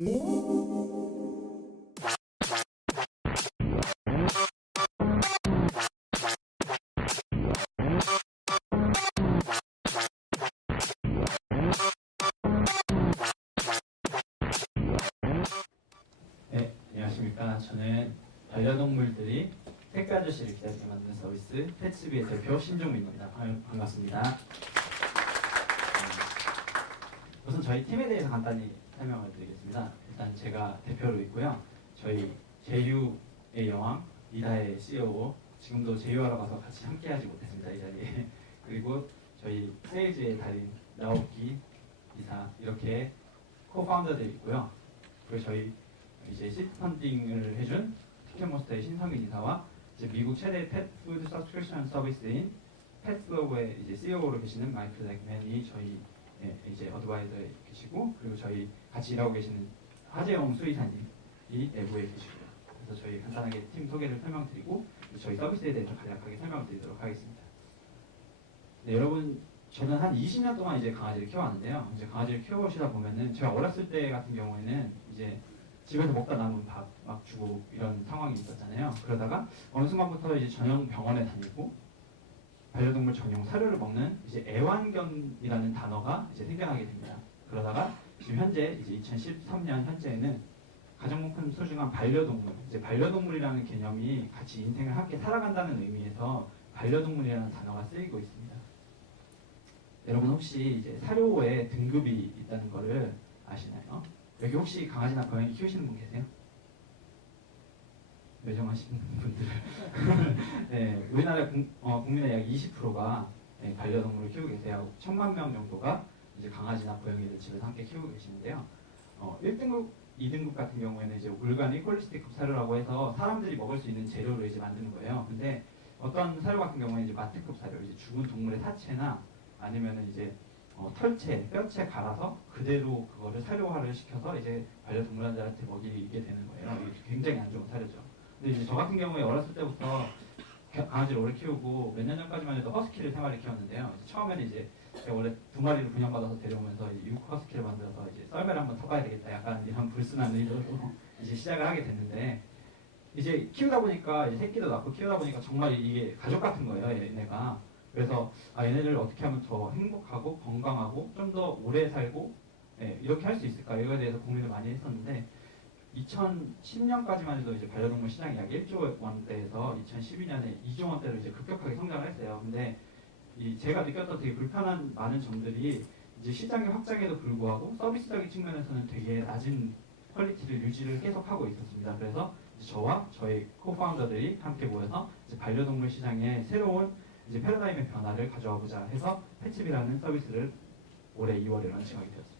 네, 안녕하십니까. 저는 반려동물들이 택배아저씨를 기다리게 만드는 서비스 펫츠비의 대표 신종민입니다. 반갑습니다. 우선 저희 팀에 대해서 간단히 설명을 드리겠습니다. 일단 제가 대표로 있고요. 저희 제유의 여왕, 이다의 CEO, 지금도 제유하러 가서 같이 함께하지 못했습니다. 이 자리에. 그리고 저희 세일즈의 달인 나오키 이사, 이렇게 코파운더들이 있고요. 그리고 저희 이제 시드 펀딩을 해준 티켓몬스터의 신성민 이사와 이제 미국 최대 펫 푸드 서브스크립션 서비스인 펫플로우의 이제 CEO로 계시는 마이클 렉맨이 저희 이제 어드바이저에 계시고, 그리고 저희 같이 일하고 계시는 하재영 수의사님이 내부에 계시고요. 그래서 저희 간단하게 팀 소개를 설명드리고 저희 서비스에 대해서 간략하게 설명을 드리도록 하겠습니다. 네, 여러분, 저는 한 20년 동안 이제 강아지를 키워왔는데요. 이제 강아지를 키워보시다 보면은 제가 어렸을 때 같은 경우에는 이제 집에서 먹다 남은 밥 막 주고 이런 상황이 있었잖아요. 그러다가 어느 순간부터 이제 전용 병원에 다니고 반려동물 전용 사료를 먹는 이제 애완견이라는 단어가 이제 생겨나게 됩니다. 그러다가 지금 현재 이제 2013년 현재에는 가장 큰 소중한 반려동물, 이제 반려동물이라는 개념이 같이 인생을 함께 살아간다는 의미에서 반려동물이라는 단어가 쓰이고 있습니다. 여러분, 혹시 이제 사료에 등급이 있다는 거를 아시나요? 여기 혹시 강아지나 고양이 키우시는 분 계세요? 매정하시는 분들. 네, 우리나라 국민의 약 20%가 반려동물을 키우고 계세요. 1000만 명 정도가 이제 강아지나 고양이를 집에서 함께 키우고 계시는데요. 1등급, 2등급 같은 경우에는 이제 올가닉 홀리스틱급 사료라고 해서 사람들이 먹을 수 있는 재료를 이제 만드는 거예요. 근데 어떤 사료 같은 경우에는 이제 마트급 사료, 이제 죽은 동물의 사체나 아니면은 이제 털채, 뼈채 갈아서 그대로 그거를 사료화를 시켜서 이제 반려동물들한테 먹이게 되는 거예요. 이게 굉장히 안 좋은 사료죠. 근데 이제 저 같은 경우에 어렸을 때부터 강아지를 오래 키우고 몇 년 전까지만 해도 허스키를 생활을 키웠는데요. 처음에는 이제 제가 원래 2마리를 분양받아서 데려오면서 육 허스키를 만들어서 이제 썰매를 한번 타봐야 되겠다, 약간 이런 불순한 의도로 이제 시작을 하게 됐는데, 이제 키우다 보니까 이제 새끼도 낳고 키우다 보니까 정말 이게 가족 같은 거예요, 얘네가. 그래서 얘네를 어떻게 하면 더 행복하고 건강하고 좀 더 오래 살고 이렇게 할 수 있을까, 이거에 대해서 고민을 많이 했었는데, 2010년까지만 해도 이제 반려동물 시장이 약 1조 원대에서 2012년에 2조 원대로 이제 급격하게 성장을 했어요. 근데 제가 느꼈던 되게 불편한 많은 점들이 이제 시장의 확장에도 불구하고 서비스적인 측면에서는 되게 낮은 퀄리티를 유지를 계속하고 있었습니다. 그래서 저와 저희 코파운더들이 함께 모여서 이제 반려동물 시장에 새로운 이제 패러다임의 변화를 가져와보자 해서 펫칩이라는 서비스를 올해 2월에 런칭하게 되었습니다.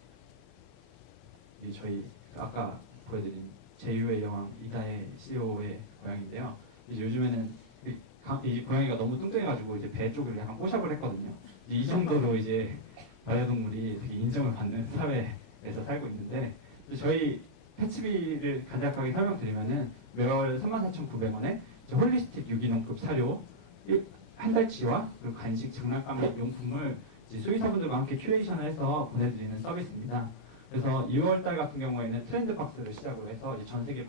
저희 아까 보여드린 제유의 여왕 이다의 CEO의 고양이인데요. 이제 요즘에는 이 고양이가 너무 뚱뚱해가지고 이제 배 쪽을 약간 뽀샵을 했거든요. 이 정도로 이제 반려동물이 되게 인정을 받는 사회에서 살고 있는데, 저희 펫츠비를 간략하게 설명드리면은 매월 34,900원에 홀리스틱 유기농급 사료 한 달치와 그리고 간식, 장난감 용품을 이제 수의사분들과 함께 큐레이션을 해서 보내드리는 서비스입니다. 그래서 2월달 같은 경우에는 트렌드 박스를 시작으로 해서 이제 전 세계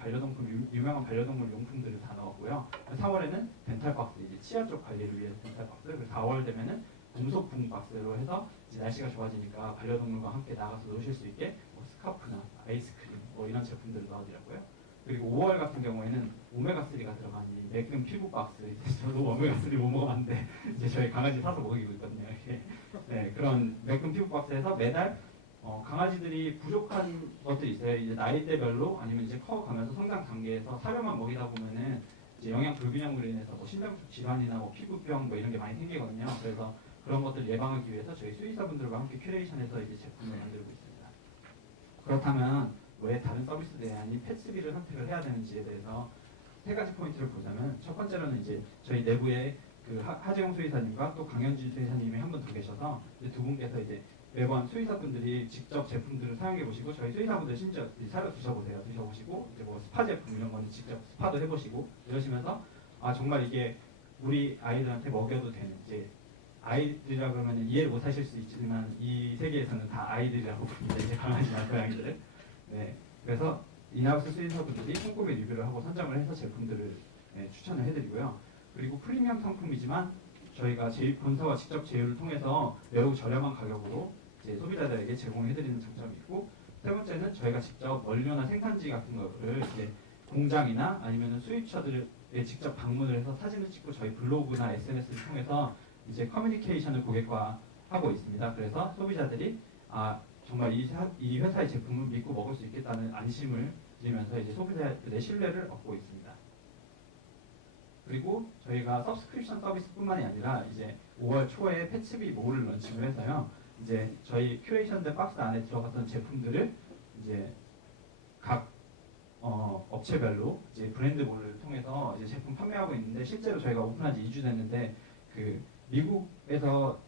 유명한 반려동물 용품들을 다 넣었고요. 4월에는 덴탈 박스, 이제 치아 쪽 관리를 위해서 덴탈 박스, 그리고 4월 되면은 금속품 박스로 해서 이제 날씨가 좋아지니까 반려동물과 함께 나가서 노실 수 있게 스카프나 아이스크림 이런 제품들을 넣어드렸고요. 그리고 5월 같은 경우에는 오메가3가 들어간 이 매금 피부 박스, 저도 오메가3 못 먹어봤는데 이제 저희 강아지 사서 먹이고 있거든요. 이렇게. 네, 그런 매금 피부 박스에서 매달 강아지들이 부족한 것들이 있어요. 이제 나이대별로 아니면 이제 커가면서 성장 단계에서 사료만 먹이다 보면은 이제 영양 불균형으로 인해서 심장적 질환이나 피부병 이런 게 많이 생기거든요. 그래서 그런 것들 예방하기 위해서 저희 수의사분들과 함께 큐레이션해서 이제 제품을 만들고 있습니다. 그렇다면 왜 다른 서비스들이 아닌 펫스비를 선택을 해야 되는지에 대해서 세 가지 포인트를 보자면, 첫 번째로는 이제 저희 내부에 그 하재용 수의사님과 또 강현진 수의사님이 한 분 더 계셔서 이제 두 분께서 이제 매번 수의사분들이 직접 제품들을 사용해 보시고, 저희 수의사분들 심지어 사료 드셔보시고 이제 뭐 스파 제품 이런 거는 직접 스파도 해보시고 이러시면서 정말 이게 우리 아이들한테 먹여도 되는, 이제 아이들이라 그러면 이해를 못 하실 수 있지만 이 세계에서는 다 아이들이라고 부릅니다. 이제 강아지나 고양이들을. 네, 그래서 인하우스 수의사분들이 꼼꼼히 리뷰를 하고 선정을 해서 제품들을 추천을 해드리고요. 그리고 프리미엄 상품이지만 저희가 본사와 직접 제휴를 통해서 매우 저렴한 가격으로 이제 소비자들에게 제공해드리는 장점이 있고, 세 번째는 저희가 직접 원료나 생산지 같은 거를 이제 공장이나 아니면 수입처들에 직접 방문을 해서 사진을 찍고 저희 블로그나 SNS를 통해서 이제 커뮤니케이션을 고객과 하고 있습니다. 그래서 소비자들이 정말 이 회사의 제품을 믿고 먹을 수 있겠다는 안심을 주면서 이제 소비자들의 신뢰를 얻고 있습니다. 그리고 저희가 서브스크립션 서비스뿐만이 아니라 이제 5월 초에 패치비 몰을 런칭을 해서요. 이제 저희 큐레이션된 박스 안에 들어갔던 제품들을 이제 각 업체별로 이제 브랜드 몰을 통해서 이제 제품 판매하고 있는데, 실제로 저희가 오픈한 지 2주 됐는데 그 미국에서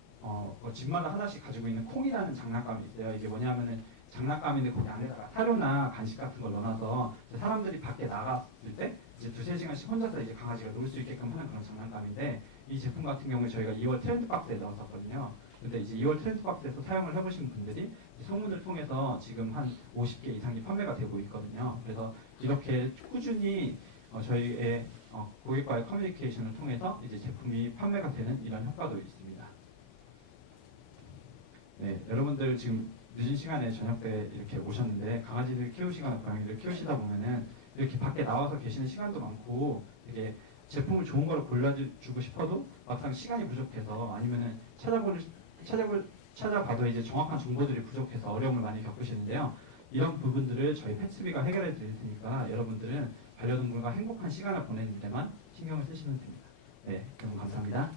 집마다 하나씩 가지고 있는 콩이라는 장난감이 있어요. 이게 뭐냐면은 장난감인데 거기 안에다가 사료나 간식 같은 걸 넣어놔서 사람들이 밖에 나갔을 때 이제 2-3시간씩 혼자서 이제 강아지가 놀 수 있게끔 하는 그런 장난감인데, 이 제품 같은 경우에 저희가 2월 트렌드 박스에 넣었었거든요. 근데 이제 2월 트렌드 박스에서 사용을 해보신 분들이 소문을 통해서 지금 한 50개 이상이 판매가 되고 있거든요. 그래서 이렇게 꾸준히 저희의 고객과의 커뮤니케이션을 통해서 이제 제품이 판매가 되는 이런 효과도 있습니다. 네, 여러분들 지금 늦은 시간에 저녁 때 이렇게 오셨는데 강아지를 키우시거나 고양이를 키우시다 보면은 이렇게 밖에 나와서 계시는 시간도 많고 되게 제품을 좋은 거를 골라주고 싶어도 막상 시간이 부족해서 아니면은 찾아봐도 이제 정확한 정보들이 부족해서 어려움을 많이 겪으시는데요. 이런 부분들을 저희 펫스비가 해결해 드릴 테니까 여러분들은 반려동물과 행복한 시간을 보내는 데만 신경을 쓰시면 됩니다. 네, 여러분 감사합니다.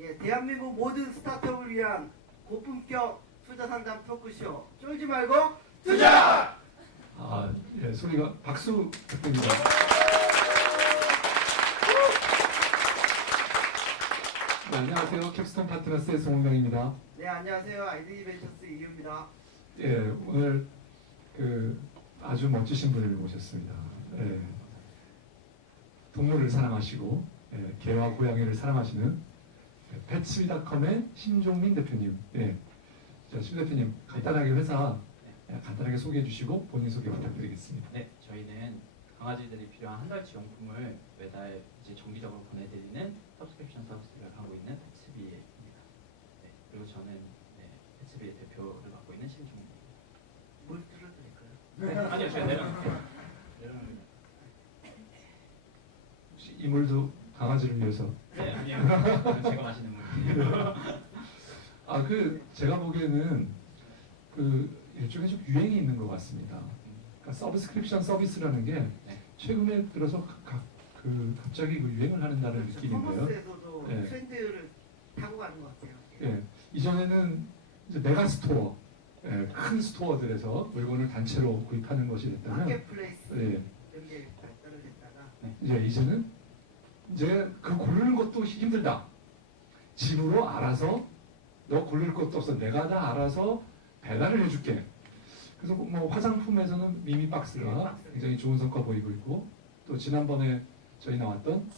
예, 대한민국 모든 스타트업을 위한 고품격 투자 상담 토크쇼 쫄지 말고 투자! 예, 소리가 박수 부탁드립니다. 네, 안녕하세요. 캡스톤 파트너스의 송은명입니다. 네, 안녕하세요. 아이드니 벤처스 이유입니다. 예, 오늘 아주 멋지신 분을 모셨습니다. 예, 동물을 사랑하시고 개와 고양이를 사랑하시는 펫스위닷컴의 심종민 대표님. 예, 자, 심 대표님 간단하게 회사 간단하게 소개해 주시고 본인 소개 부탁드리겠습니다. 네, 저희는 강아지들이 필요한 한 달치 용품을 매달 이제 정기적으로 보내드리는 서브스크립션 서비스를 하고 있는 펫스비입니다. 네, 그리고 저는 펫스비의 대표를 맡고 있는 심종민입니다. 물 틀어도 될까요? 네, 아니요, 제가 내려갈게요. 혹시 이 물도 강아지를 위해서? 네, 아니요. 제가 마시는 물이에요. 제가 보기에는 일종의 좀 유행이 있는 것 같습니다. 그러니까 서브스크립션 서비스라는 게 최근에 들어서 갑자기 유행을 하는다는 느낌인데요. 커머스에서도 네. 트렌드를 타고 가는 것 같아요. 예, 이전에는 이제 메가 스토어, 큰 스토어들에서 물건을 단체로 구입하는 것이 됐다면, 마켓플레이스 예, 이런 게 발달을 했다가 이제는 그 고르는 것도 힘들다. 집으로 알아서 너 고를 것도 없어. 내가 다 알아서 배달을 해줄게. 그래서 뭐 화장품에서는 미미박스가 굉장히 좋은 성과 보이고 있고, 또 지난번에 저희 나왔던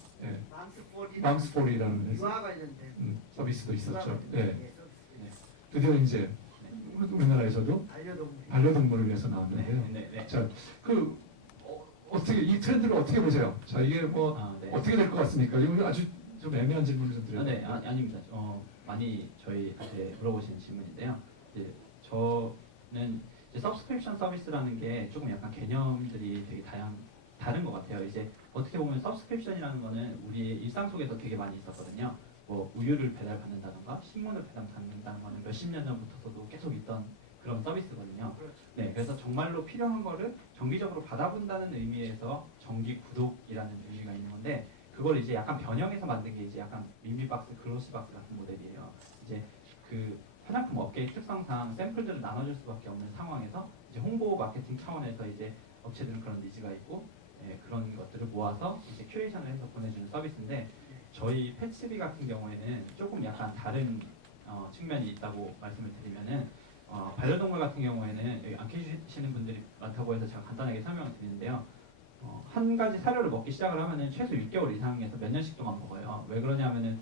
맘스포리라는 이와 관련된 서비스도 있었죠. 예, 네. 서비스. 드디어 이제 우리나라에서도 반려동물을 위해서 나왔는데요. 네. 자, 어떻게 이 트렌드를 어떻게 보세요? 자, 이게 네. 어떻게 될 것 같습니까? 이거 아주 좀 애매한 질문을 좀 드려요. 네, 아닙니다. 많이 저희한테 물어보시는 질문인데요. 이제 저는 이제 서브스크립션 서비스라는 게 조금 약간 개념들이 되게 다른 것 같아요. 이제 어떻게 보면 서브스크립션이라는 거는 우리의 일상 속에서 되게 많이 있었거든요. 뭐 우유를 배달받는다던가 식물을 배달받는다는 거는 몇십 년 전부터도 계속 있던 그런 서비스거든요. 네, 그래서 정말로 필요한 거를 정기적으로 받아본다는 의미에서 정기 구독이라는 의미가 있는 건데, 그걸 이제 약간 변형해서 만든 게 이제 약간 미미박스, 글로시박스 같은 모델이에요. 이제 그 화장품 업계의 특성상 샘플들을 나눠줄 수밖에 없는 상황에서 이제 홍보 마케팅 차원에서 이제 업체들은 그런 니즈가 있고 그런 것들을 모아서 이제 큐레이션을 해서 보내주는 서비스인데, 저희 펫스비 같은 경우에는 조금 약간 다른 측면이 있다고 말씀을 드리면은 반려동물 같은 경우에는 여기 안 키우시는 분들이 많다고 해서 제가 간단하게 설명을 드리는데요. 한 가지 사료를 먹기 시작을 하면은 최소 6개월 이상에서 몇 년씩 동안 먹어요. 왜 그러냐면은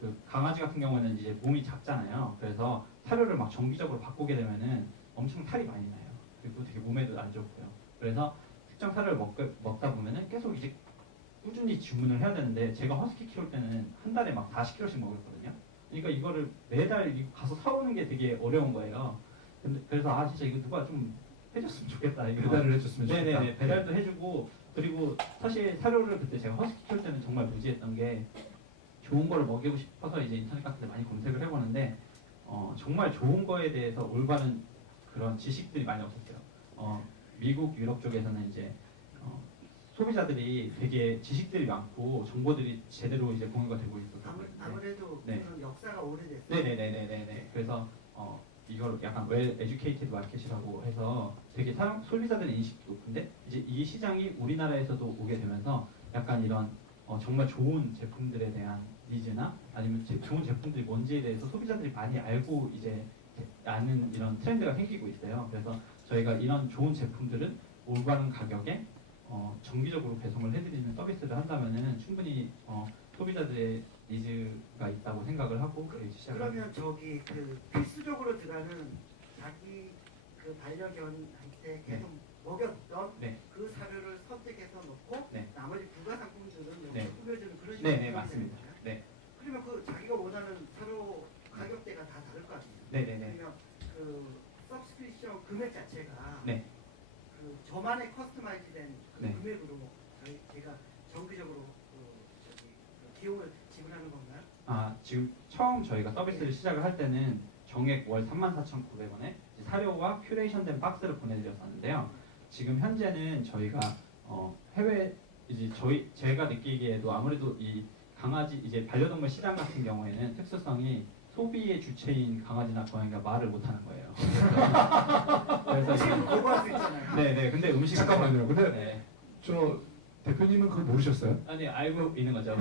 그 강아지 같은 경우는 이제 몸이 작잖아요. 그래서 사료를 막 정기적으로 바꾸게 되면은 엄청 탈이 많이 나요. 그리고 되게 몸에도 안 좋고요. 그래서 특정 사료를 먹다 보면은 계속 이제 꾸준히 주문을 해야 되는데 제가 허스키 키울 때는 한 달에 막 40kg씩 먹었거든요. 그러니까 이거를 매달 가서 사오는 게 되게 어려운 거예요. 그래서 아 진짜 이거 누가 좀 해줬으면 좋겠다. 이거. 배달을 해줬으면 좋겠다. 네네네 배달도 해주고 그리고 사실 사료를 그때 제가 허스키 키울 때는 정말 무지했던 게 좋은 거를 먹이고 싶어서 이제 인터넷 같은 데 많이 검색을 해보는데 정말 좋은 거에 대해서 올바른 그런 지식들이 많이 없었어요. 미국, 유럽 쪽에서는 이제 소비자들이 되게 지식들이 많고 정보들이 제대로 이제 공유가 되고 있었어요. 아무래도 네. 그런 역사가 오래됐어요. 네네네네네. 그래서 이걸 약간 well educated market이라고 해서 되게 소비자들의 인식이 높은데 이제 이 시장이 우리나라에서도 오게 되면서 약간 이런 정말 좋은 제품들에 대한 니즈나 아니면 좋은 제품들이 뭔지에 대해서 소비자들이 많이 알고 이제 아는 이런 트렌드가 생기고 있어요. 그래서 저희가 이런 좋은 제품들은 올바른 가격에 정기적으로 배송을 해드리는 서비스를 한다면은 충분히 소비자들의 니즈가 있다고 생각을 하고 시작을 그러면 저기 그 필수적으로 들어가는 자기 그 반려견한테 계속 먹였던 네. 그 사료를 선택해서 넣고 네. 나머지 부가 상품들은 네. 여기 꾸며주는 그런 식으로 네, 되는 맞습니다. 거예요? 네. 그러면 그 자기가 원하는 사료 가격대가 다 다를 거 아니에요? 네네네. 그러면 그 서브스크립션 금액 자체가 네. 그 저만의 커스터마이즈된 그 네. 금액으로 제가 정기적으로 그 비용을 지불하는 건가요? 지금 처음 저희가 서비스를 시작을 할 때는 정액 월 34,900원에 사료와 큐레이션된 박스를 보내드렸었는데요. 지금 현재는 저희가 해외 이제 제가 느끼기에도 아무래도 이 강아지 이제 반려동물 시장 같은 경우에는 특수성이 소비의 주체인 강아지나 고양이가 말을 못하는 거예요. 그래서 지금 거부할 수 있잖아요. 네네. 근데 음식 잠깐만요. 근데 네. 저 대표님은 그걸 모르셨어요? 아니 알고 있는 거죠.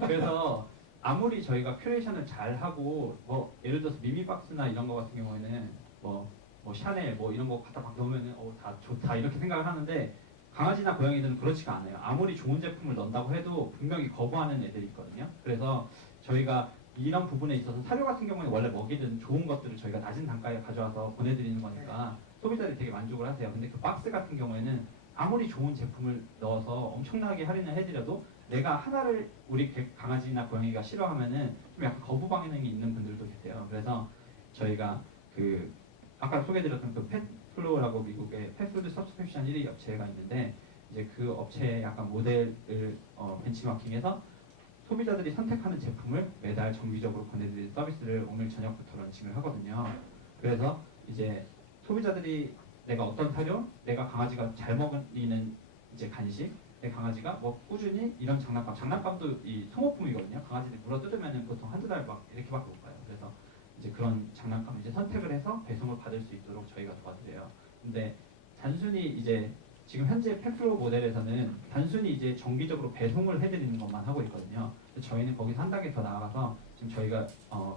그래서 아무리 저희가 큐레이션을 잘 하고 뭐 예를 들어서 미미박스나 이런 거 같은 경우에는 뭐 샤넬 뭐 이런 거 갖다 막 넣으면은 다 좋다 이렇게 생각을 하는데 강아지나 고양이들은 그렇지가 않아요. 아무리 좋은 제품을 넣는다고 해도 분명히 거부하는 애들이 있거든요. 그래서 저희가 이런 부분에 있어서 사료 같은 경우는 원래 먹이든 좋은 것들을 저희가 낮은 단가에 가져와서 보내드리는 거니까 소비자들이 되게 만족을 하세요. 근데 그 박스 같은 경우에는 아무리 좋은 제품을 넣어서 엄청나게 할인을 해드려도 내가 하나를 우리 강아지나 고양이가 싫어하면은 좀 약간 거부 반응이 있는 분들도 계세요. 그래서 저희가 그 아까 소개해드렸던 그 펫플로우라고 미국의 펫푸드 서브스크립션 1위 업체가 있는데 이제 그 업체의 약간 모델을 벤치마킹해서 소비자들이 선택하는 제품을 매달 정기적으로 보내드리는 서비스를 오늘 저녁부터 런칭을 하거든요. 그래서 이제 소비자들이 내가 어떤 사료, 내가 강아지가 잘 먹이는 이제 간식, 내 강아지가 뭐 꾸준히 이런 장난감도 이 소모품이거든요. 강아지들이 물어 뜯으면은 보통 한두 달 막 이렇게밖에 못 가요. 그래서 이제 그런 장난감 이제 선택을 해서 배송을 받을 수 있도록 저희가 도와드려요. 근데 단순히 이제 지금 현재 펫플로우 모델에서는 단순히 이제 정기적으로 배송을 해드리는 것만 하고 있거든요. 저희는 거기서 한 단계 더 나아가서 지금 저희가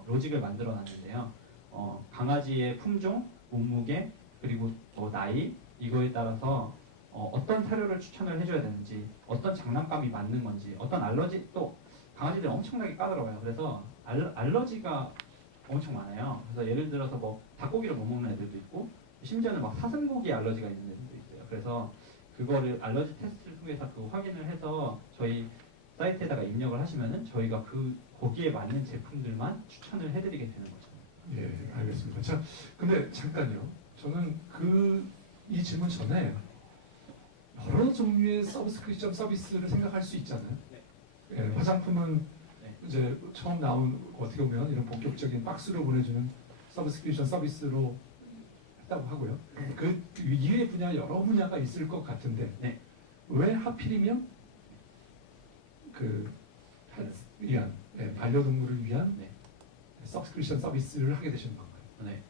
로직을 만들어 놨는데요. 강아지의 품종, 몸무게, 그리고 나이 이거에 따라서 어떤 사료를 추천을 해줘야 되는지, 어떤 장난감이 맞는 건지, 어떤 알러지 또 강아지들이 엄청나게 까다로워요. 그래서 알러지가 엄청 많아요. 그래서 예를 들어서 뭐 닭고기를 못 먹는 애들도 있고, 심지어는 막 사슴고기 알러지가 있는 애들도 있어요. 그래서 그거를 알러지 테스트를 통해서 그 확인을 해서 저희 사이트에다가 입력을 하시면은 저희가 거기에 맞는 제품들만 추천을 해드리게 되는 거죠. 예, 알겠습니다. 자, 근데 잠깐요. 저는 이 질문 전에 여러 종류의 서브스크립션 서비스를 생각할 수 있잖아요. 네. 예, 화장품은 네. 이제 처음 나온 어떻게 보면 이런 본격적인 박스로 보내주는 서브스크립션 서비스로 했다고 하고요. 네. 그 이외의 분야 여러 분야가 있을 것 같은데 네. 왜 하필이면 그 위한 반려동물을 위한 네. 서브스크립션 서비스를 하게 되시는 건가요? 네,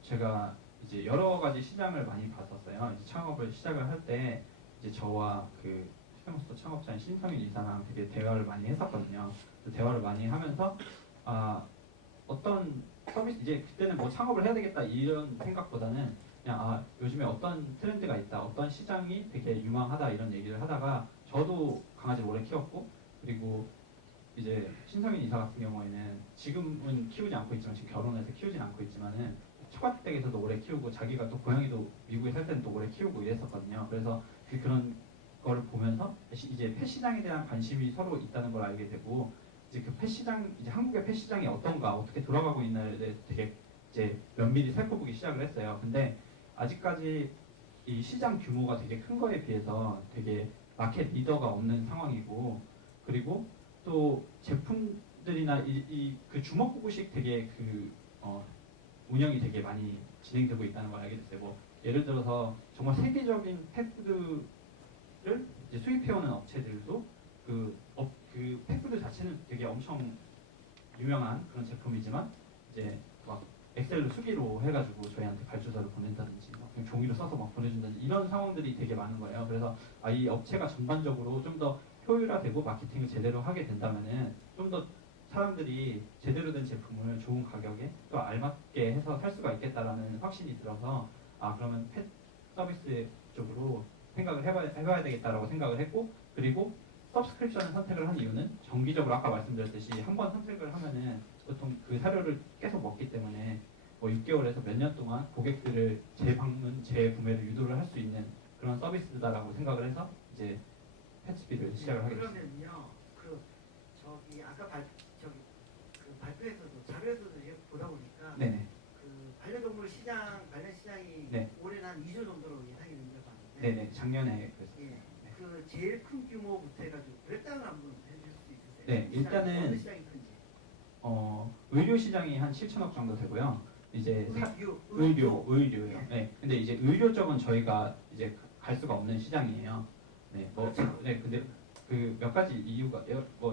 제가 이제 여러 가지 시장을 많이 봤었어요. 이제 창업을 시작을 할 때 이제 저와 그 스페모스터 창업자인 신성윤 이사랑 되게 대화를 많이 했었거든요. 그 대화를 많이 하면서 어떤 서비스 이제 그때는 뭐 창업을 해야 되겠다 이런 생각보다는 그냥 요즘에 어떤 트렌드가 있다, 어떤 시장이 되게 유망하다 이런 얘기를 하다가 저도 강아지를 오래 키웠고 그리고 이제 신성인 이사 같은 경우에는 지금은 키우지 않고 있지만 지금 결혼해서 키우진 않고 있지만은 처가댁에서도 오래 키우고 자기가 또 고양이도 미국에 살 때는 또 오래 키우고 이랬었거든요. 그래서 그런 거를 보면서 이제 펫 시장에 대한 관심이 서로 있다는 걸 알게 되고 이제 그 펫 시장 이제 한국의 펫 시장이 어떤가 어떻게 돌아가고 있나에 대해서 되게 이제 면밀히 살펴보기 시작을 했어요. 근데 아직까지 이 시장 규모가 되게 큰 거에 비해서 되게 마켓 리더가 없는 상황이고 그리고 또 제품들이나 그 주먹구구식 되게 운영이 되게 많이 진행되고 있다는 걸 알게 됐어요. 뭐 예를 들어서 정말 세계적인 펫푸드를 이제 수입해오는 업체들도 그 펫푸드 자체는 되게 엄청 유명한 그런 제품이지만 이제 막 엑셀로 수기로 해가지고 저희한테 발주서를 보낸다든지 막 그냥 종이로 써서 막 보내준다든지 이런 상황들이 되게 많은 거예요. 그래서 이 업체가 전반적으로 좀 더 효율화되고 마케팅을 제대로 하게 된다면은 좀 더 사람들이 제대로 된 제품을 좋은 가격에 또 알맞게 해서 살 수가 있겠다라는 확신이 들어서 그러면 펫 서비스 쪽으로 생각을 해봐야 되겠다라고 생각을 했고 그리고 서브스크립션을 선택을 한 이유는 정기적으로 아까 말씀드렸듯이 한 번 선택을 하면은 보통 그 사료를 계속 먹기 때문에 뭐 6개월에서 몇 년 동안 고객들을 재방문, 재구매를 유도를 할 수 있는 그런 서비스다라고 생각을 해서 이제 펫스피를 시작을 하게 됐습니다. 그러면요, 저기 아까 발표에서도 자료에서도 이렇게 보다 보니까 네네. 그 반려동물 시장 관련 시장이 네. 올해는 한 2조 정도로 예상이 된다고 하는데 네네. 작년에 그랬어요. 예, 그 제일 큰 규모부터 해가지고 브레이크다운 한번 해줄 수 있으세요? 네, 시장이 일단은 어느 시장이 큰지. 의료 시장이 한 7천억 정도 되고요. 이제 의료요. 예. 네. 근데 이제 의료 쪽은 저희가 이제 갈 수가 없는 시장이에요. 네. 그렇죠. 네. 근데 그 몇 가지 이유가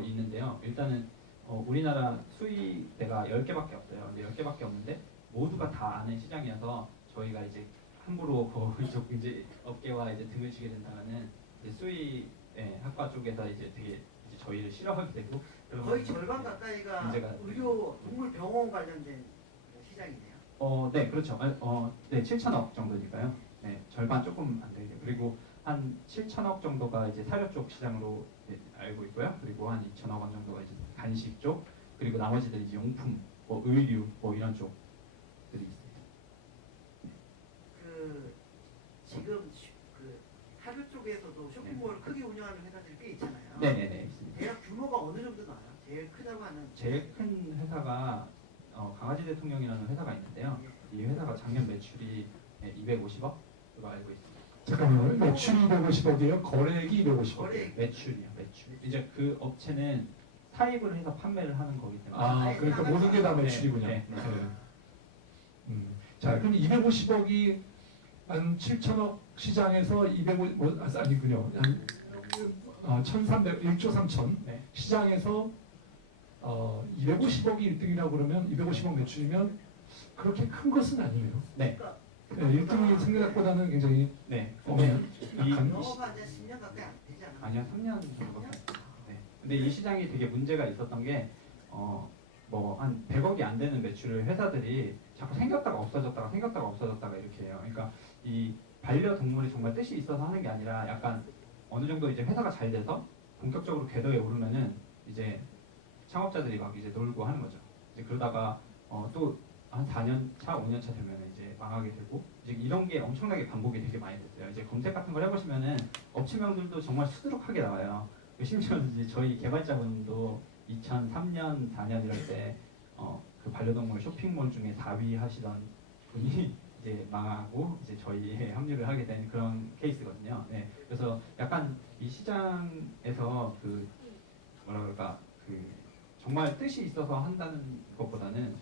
있는데요. 일단은 우리나라 수의대가 10개밖에 없어요. 근데 10개밖에 없는데 모두가 다 아는 시장이어서 저희가 이제 함부로 그쪽 이제 업계와 이제 등을 치게 된다면은 이제 수의 학과 쪽에서 이제 되게 이제 저희를 싫어하게 되고 그러면 거의 절반 가까이가 문제가 의료 동물 병원 관련된 시장이네요. 네, 그렇죠. 네, 7천억 정도니까요. 네, 절반 조금 안 되게. 그리고 한 7천억 정도가 이제 사료 쪽 시장으로 알고 있고요. 그리고 한 2천억 원 정도가 이제 간식 쪽, 그리고 나머지들이 이제 용품, 뭐 의류, 뭐 이런 쪽들이 있습니다. 지금 그 사료 쪽에서도 쇼핑몰을 크게 운영하는 회사들이 꽤 있잖아요. 네네네, 있습니다. 대략 규모가 어느 정도 나와요? 제일 크다고 하는. 제일 큰 회사가 강아지 대통령이라는 회사가 있는데요. 이 회사가 작년 매출이 250억으로 알고 있습니다. 잠깐만요. 매출이 250억이에요. 거래액이 250억. 거래액. 매출. 이제 그 업체는 사입을 해서 판매를 하는 거기 때문에. 그러니까 모든 게 다 매출이군요. 네. 자, 그럼 250억이 한 7천억 시장에서 250, 아니군요. 한 1,300, 1조 3천 네. 시장에서 250억이 1등이라고 그러면 250억 매출이면 그렇게 큰 것은 아니에요. 네. 네, 1등이 생각보다는 굉장히 네. 약간 영어가 이제 10년 가까이 안 되지 않아요? 아니요, 3년 정도. 네. 근데 이 시장이 되게 문제가 있었던 게, 뭐, 한 100억이 안 되는 매출을 회사들이 자꾸 생겼다가 없어졌다가 이렇게 해요. 그러니까 이 반려동물이 정말 뜻이 있어서 하는 게 아니라 약간 어느 정도 이제 회사가 잘 돼서 본격적으로 궤도에 오르면은 이제 창업자들이 막 이제 놀고 하는 거죠. 이제 그러다가 또 한 4년 차, 5년 차 되면 이제 망하게 되고 이제 이런 게 엄청나게 반복이 되게 많이 됐어요. 이제 검색 같은 걸 해보시면은 업체명들도 정말 수두룩하게 나와요. 심지어 이제 저희 개발자분도 2003년, 4년 이럴 때 그 반려동물 쇼핑몰 중에 4위 하시던 분이 이제 망하고 이제 저희에 합류를 하게 된 그런 케이스거든요. 네. 그래서 약간 이 시장에서 그 뭐라 그럴까 그 정말 뜻이 있어서 한다는 것보다는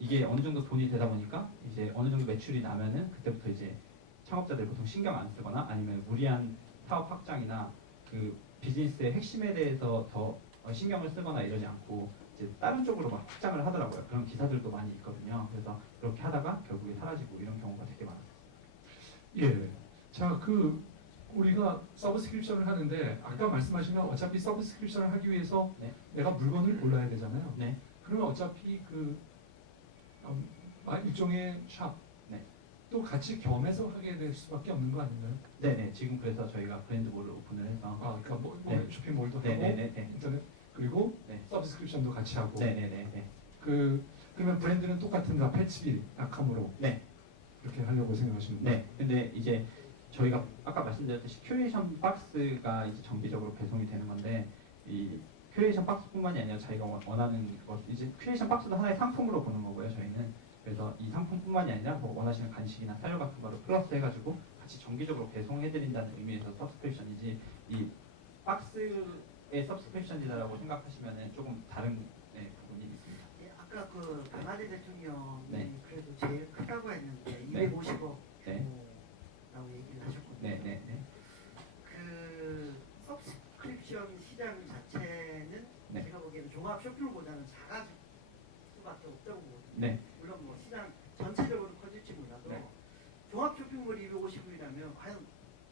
이게 어느 정도 돈이 되다 보니까 이제 어느 정도 매출이 나면은 그때부터 이제 창업자들 보통 신경 안 쓰거나 아니면 무리한 사업 확장이나 그 비즈니스의 핵심에 대해서 더 신경을 쓰거나 이러지 않고 이제 다른 쪽으로 막 확장을 하더라고요. 그런 기사들도 많이 있거든요. 그래서 그렇게 하다가 결국에 사라지고 이런 경우가 되게 많아요. 예. 자, 우리가 서브스크립션을 하는데 아까 말씀하시면 어차피 서브스크립션을 하기 위해서 네. 내가 물건을 골라야 되잖아요. 네. 그러면 어차피 일종의 샵, 네. 또 같이 겸해서 하게 될 수밖에 없는 거 아닌가요? 네네. 지금 그래서 저희가 브랜드몰을 오픈을 해서 그러니까 네. 쇼핑몰도 하고 네네네. 인터넷 그리고 네. 서브스크립션도 같이 하고. 네네네. 그러면 브랜드는 똑같은가 패치비, 나카무로. 네. 이렇게 하려고 생각하시는 거예요? 네. 근데 이제 저희가 아까 말씀드렸듯이 큐레이션 박스가 이제 정기적으로 배송이 되는 건데 이 큐레이션 박스뿐만이 아니라 자기가 원하는 것 이제 큐레이션 박스도 하나의 상품으로 보는 거고요. 저희는 그래서 이 상품뿐만이 아니라 뭐 원하시는 간식이나 사료 같은 거를 플러스 해가지고 같이 정기적으로 배송해드린다는 의미에서 서브스크립션이지 이 박스의 서브스크립션이라고 생각하시면은 조금 다른 부분이 있습니다. 예, 아까 그 가나디 대통령이 네. 그래도 제일 크다고 했는데 네. 250억 네. 라고 얘기를 하셨거든요. 네네네. 그 서브스크립션 시장 자체는 네. 제가 보기에는 종합 쇼핑몰보다는 작아질 수밖에 없다고 보거든요. 네. 물론 뭐 시장 전체적으로 커질지 몰라도 네. 종합 쇼핑몰이 250이라면 과연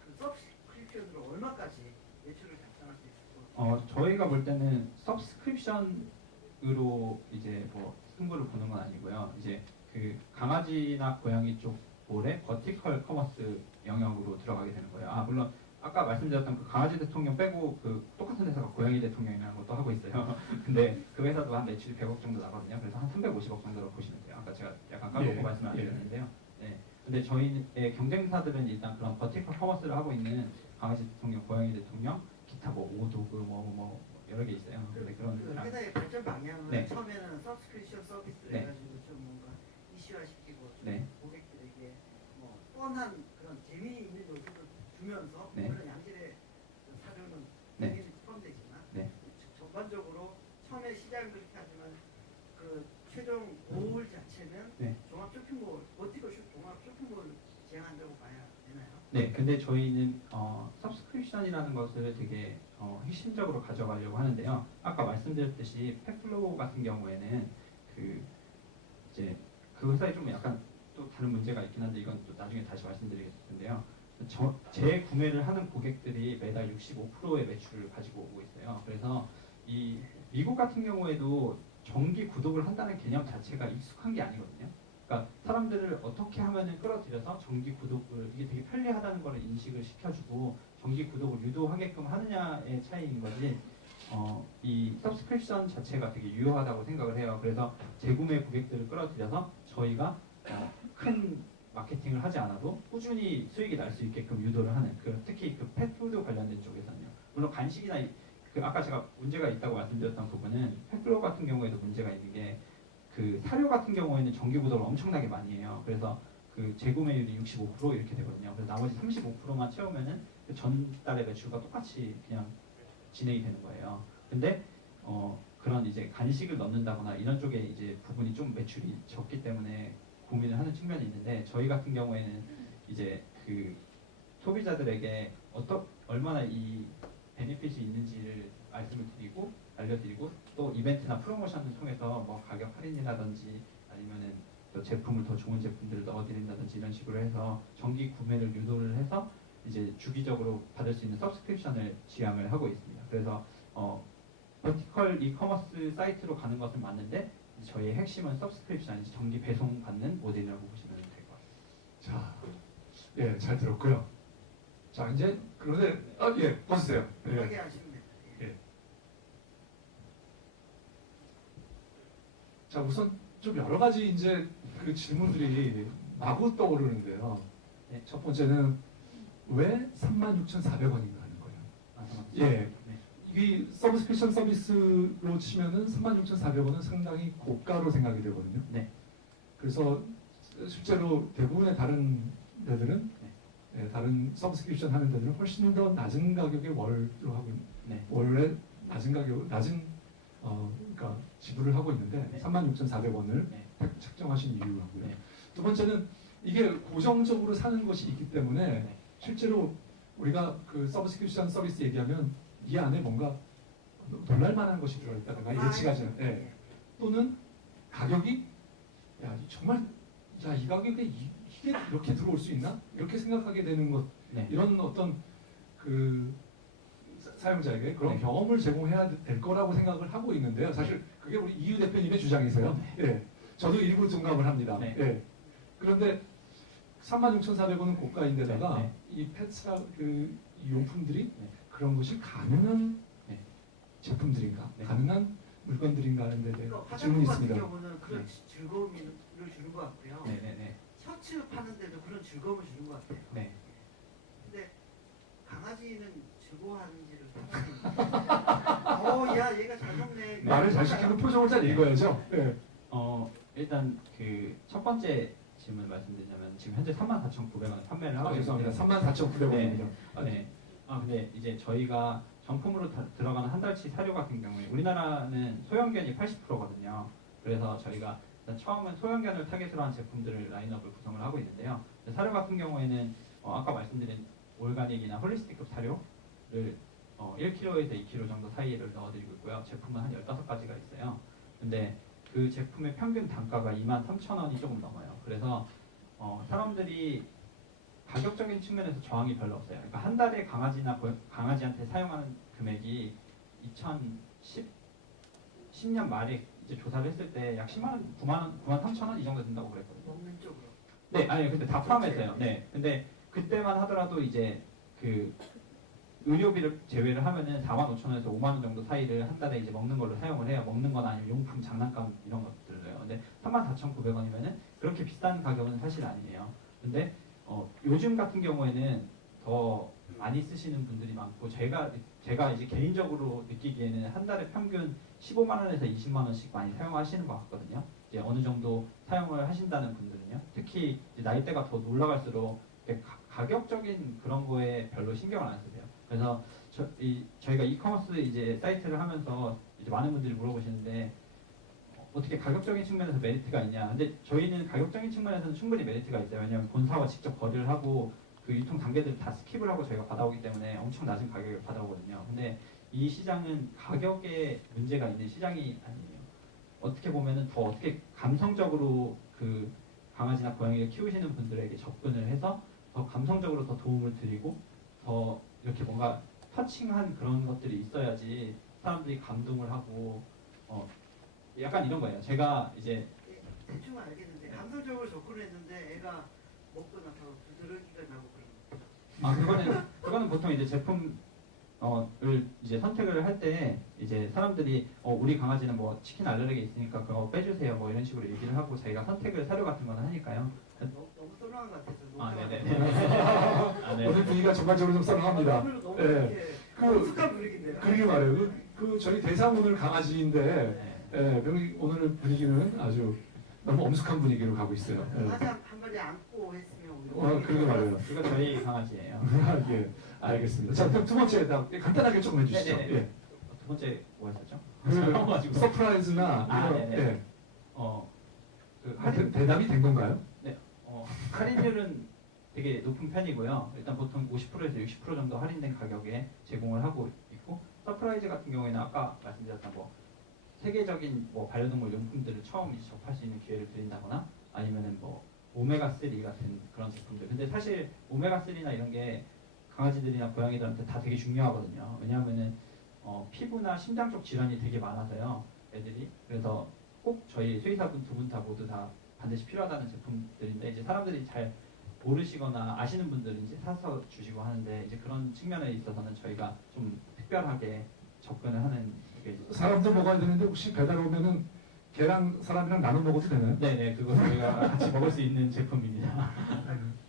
그 서브스크립션으로 얼마까지 매출을 달성할 수 있을까? 저희가 볼 때는 서브스크립션으로 이제 뭐 승부를 보는 건 아니고요. 이제 그 강아지나 고양이 쪽 볼에 버티컬 커머스 영역으로 들어가게 되는 거예요. 아 물론 아까 말씀드렸던 그 강아지 대통령 빼고 그 똑같은 회사가 고양이 대통령이라는 것도 하고 있어요. 근데 그 회사도 한 매출이 100억 정도 나거든요. 그래서 한 350억 정도로 보시면 돼요. 아까 제가 약간 까먹고 예, 말씀을 안 예. 드렸는데요. 네. 근데 저희의 경쟁사들은 일단 그런 버티컬 커머스를 하고 있는 강아지 대통령, 고양이 대통령, 기타 뭐 오도그 뭐 여러 개 있어요. 근데 그런 그 회사. 회사의 발전 방향은 네. 처음에는 서브스크립션 서비스를 네. 해가지고 좀 뭔가 이슈화시키고 좀 네. 고객들에게 뭐 뻔한 그런 재미있는 요소를 주면서 네. 물론 양질의 사료는 네. 당연히 포함되지만 네. 전반적으로 처음에 시작은 그렇게 하지만 그 최종 고울 자체는 네. 종합 쇼핑몰 버티컬 종합 쇼핑몰을 지향한다고 봐야 되나요? 네, 근데 저희는 서브스크립션이라는 것을 되게 핵심적으로 가져가려고 하는데요. 아까 말씀드렸듯이 펫플로우 같은 경우에는 그 이제 그 회사에 좀 약간 또 다른 문제가 있긴 한데 이건 또 나중에 다시 말씀드리겠는데요. 재구매를 하는 고객들이 매달 65%의 매출을 가지고 오고 있어요. 그래서 이 미국 같은 경우에도 정기 구독을 한다는 개념 자체가 익숙한 게 아니거든요. 그러니까 사람들을 어떻게 하면은 끌어들여서 정기 구독을 이게 되게 편리하다는 거를 인식을 시켜주고 정기 구독을 유도하게끔 하느냐의 차이인 거지. 이 서브스크립션 자체가 되게 유효하다고 생각을 해요. 그래서 재구매 고객들을 끌어들여서 저희가 큰 마케팅을 하지 않아도 꾸준히 수익이 날 수 있게끔 유도를 하는 특히 그 펫푸드 관련된 쪽에서는요. 물론 간식이나 그 아까 제가 문제가 있다고 말씀드렸던 부분은 펫플로우 같은 경우에도 문제가 있는 게 그 사료 같은 경우에는 정기 구독을 엄청나게 많이 해요. 그래서 그 재구매율이 65% 이렇게 되거든요. 그래서 나머지 35%만 채우면은 그 전달의 매출과 똑같이 그냥 진행이 되는 거예요. 근데 그런 이제 간식을 넣는다거나 이런 쪽에 이제 부분이 좀 매출이 적기 때문에 고민을 하는 측면이 있는데 저희 같은 경우에는 이제 그 소비자들에게 얼마나 이 베니핏이 있는지를 말씀을 드리고 알려드리고 또 이벤트나 프로모션을 통해서 뭐 가격 할인이라든지 아니면은 또 제품을 더 좋은 제품들을 넣어드린다든지 이런 식으로 해서 정기 구매를 유도를 해서 이제 주기적으로 받을 수 있는 서브스크립션을 지향을 하고 있습니다. 그래서 버티컬 이커머스 사이트로 가는 것은 맞는데 저희의 핵심은 서브스크립션이지 정기 배송 받는 모델이라고 보시면 될 것 같습니다. 자, 예, 잘 들었고요. 자, 이제 그런데 예, 벗으세요. 편하게 예. 하시면 됩니다. 예. 자, 우선 좀 여러 가지 이제 그 질문들이 마구 떠오르는데요. 네. 첫 번째는 왜 36,400원인가 하는 거예요. 예. 네. 이게 서브스크립션 서비스로 치면은 36,400원은 상당히 고가로 생각이 되거든요. 네. 그래서 실제로 대부분의 다른 데들은 예, 다른 서브스크립션 하는 데들은 훨씬 더 낮은 가격에 월로 하고 네. 월에 낮은 가격 낮은 그러니까 지불을 하고 있는데 네. 36,400원을 네. 책정하신 이유하고요. 네. 두 번째는 이게 고정적으로 사는 것이 있기 때문에 네. 실제로 우리가 그 서브스크립션 서비스 얘기하면 이 안에 뭔가 놀랄만한 것이 들어있다든가 예측하지 예. 또는 가격이 정말 이 가격에 이게 이렇게 들어올 수 있나 이렇게 생각하게 되는 것 네. 이런 어떤 그 사용자에게 그런 네. 경험을 제공해야 될 거라고 생각을 하고 있는데요. 사실 그게 우리 이유 대표님의 주장이세요. 예, 저도 일부 동감을 합니다. 네. 예. 그런데 36,400원은 고가인데다가 네. 이 펫사 그 이 용품들이 네. 그런 것이 가능한 네. 제품들인가, 네. 가능한 물건들인가 하는 데 대해 그러니까 질문이 화장품 같은 있습니다. 경우는 그런 네. 즐거움을 주는 것 같고요. 네네네. 셔츠 파는데도 그런 즐거움을 주는 것 같아요. 네. 근데 강아지는 즐거워하는지를 야 얘가 잘 먹네. 말을 잘 시키고 표정을 잘 읽어야죠. 네. 일단 그 첫 번째 질문 말씀드리자면 지금 현재 34,900원에 판매를 하고 죄송합니다. 있는데 34,900원입니다. 네. 근데 이제 저희가 정품으로 들어가는 한 달치 사료 같은 경우에 우리나라는 소형견이 80%거든요. 그래서 저희가 일단 처음은 소형견을 타겟으로 한 제품들을 라인업을 구성을 하고 있는데요. 사료 같은 경우에는 아까 말씀드린 올가닉이나 홀리스틱급 사료를 1kg에서 2kg 정도 사이를 넣어드리고 있고요. 제품은 한 15가지가 있어요. 근데 그 제품의 평균 단가가 23,000원이 조금 넘어요. 그래서 사람들이 가격적인 측면에서 저항이 별로 없어요. 그러니까 한 달에 강아지한테 사용하는 금액이 2010년 말에 이제 조사를 했을 때 약 10만 원, 9만 3천 원 이 정도 된다고 그랬거든요. 먹는 쪽으로. 네, 아니 근데 다 포함해서요. 네, 근데 그때만 하더라도 이제 그 의료비를 제외를 하면은 45,000원에서 5만 원 정도 사이를 한 달에 이제 먹는 걸로 사용을 해요. 먹는 건 아니면 용품, 장난감 이런 것들을요. 근데 34,900원이면은 그렇게 비싼 가격은 사실 아니에요. 근데 요즘 같은 경우에는 더 많이 쓰시는 분들이 많고 제가 이제 개인적으로 느끼기에는 한 달에 평균 15만 원에서 20만 원씩 많이 사용하시는 것 같거든요. 이제 어느 정도 사용을 하신다는 분들은요. 특히 이제 나이대가 더 올라갈수록 가격적인 그런 거에 별로 신경을 안 쓰세요. 그래서 저희가 이커머스 이제 사이트를 하면서 이제 많은 분들이 물어보시는데 어떻게 가격적인 측면에서 메리트가 있냐. 근데 저희는 가격적인 측면에서는 충분히 메리트가 있어요. 왜냐하면 본사와 직접 거래를 하고 그 유통 단계들을 다 스킵을 하고 저희가 받아오기 때문에 엄청 낮은 가격에 받아오거든요. 근데 이 시장은 가격에 문제가 있는 시장이 아니에요. 어떻게 보면은 더 어떻게 감성적으로 그 강아지나 고양이를 키우시는 분들에게 접근을 해서 더 감성적으로 더 도움을 드리고 더 이렇게 뭔가 터칭한 그런 것들이 있어야지 사람들이 감동을 하고 약간 이런 거예요. 제가 이제 대충 알겠는데 감성적으로 접근을 했는데 애가 먹고 나서 부드러기가 나고 그런 거. 그거는 보통 이제 제품을 이제 선택을 할 때 이제 사람들이 우리 강아지는 뭐 치킨 알레르기 있으니까 그거 빼주세요 뭐 이런 식으로 얘기를 하고 자기가 선택을 사료 같은 거는 하니까요. 너무 썰렁한 것 같아서. 네네. 오늘 분위기가 전반적으로 좀 썰렁합니다. 너무 네. 이렇게 그- 익숙한 분위기인데요. 그러게 말해요. 저희 대상 오늘 강아지인데 오늘 분위기는 아주 너무 엄숙한 분위기로 가고 있어요. 강아지 한 마리 안고 했으면 그러게 말해요. 이거 저희 강아지예요. 예, 알겠습니다. 자, 그럼 두 번째 간단하게 조금 해주시죠. 네네네. 예. 두 번째 뭐였었죠? 그 서프라이즈나 이런, 네네. 예. 그 할인 대답이 된 건가요? 할인율은 되게 높은 편이고요. 일단 보통 50%에서 60% 정도 할인된 가격에 제공을 하고 있고 서프라이즈 같은 경우에는 아까 말씀드렸던 뭐 세계적인 뭐 반려동물 용품들을 처음 이제 접할 수 있는 기회를 드린다거나 아니면은 뭐 오메가3 같은 그런 제품들. 근데 사실 오메가3나 이런 게 강아지들이나 고양이들한테 다 되게 중요하거든요. 왜냐하면은 피부나 심장 쪽 질환이 되게 많아서요. 애들이. 그래서 꼭 저희 수의사분 두 분 다 모두 다 반드시 필요하다는 제품들인데 이제 사람들이 잘 모르시거나 아시는 분들은 이제 사서 주시고 하는데 이제 그런 측면에 있어서는 저희가 좀 특별하게 접근을 하는 게 이제 사람도 먹어야 되는데 혹시 배달 오면은 걔랑 사람이랑 나눠 먹어도 되나요? 네네 그거 저희가 같이 먹을 수 있는 제품입니다.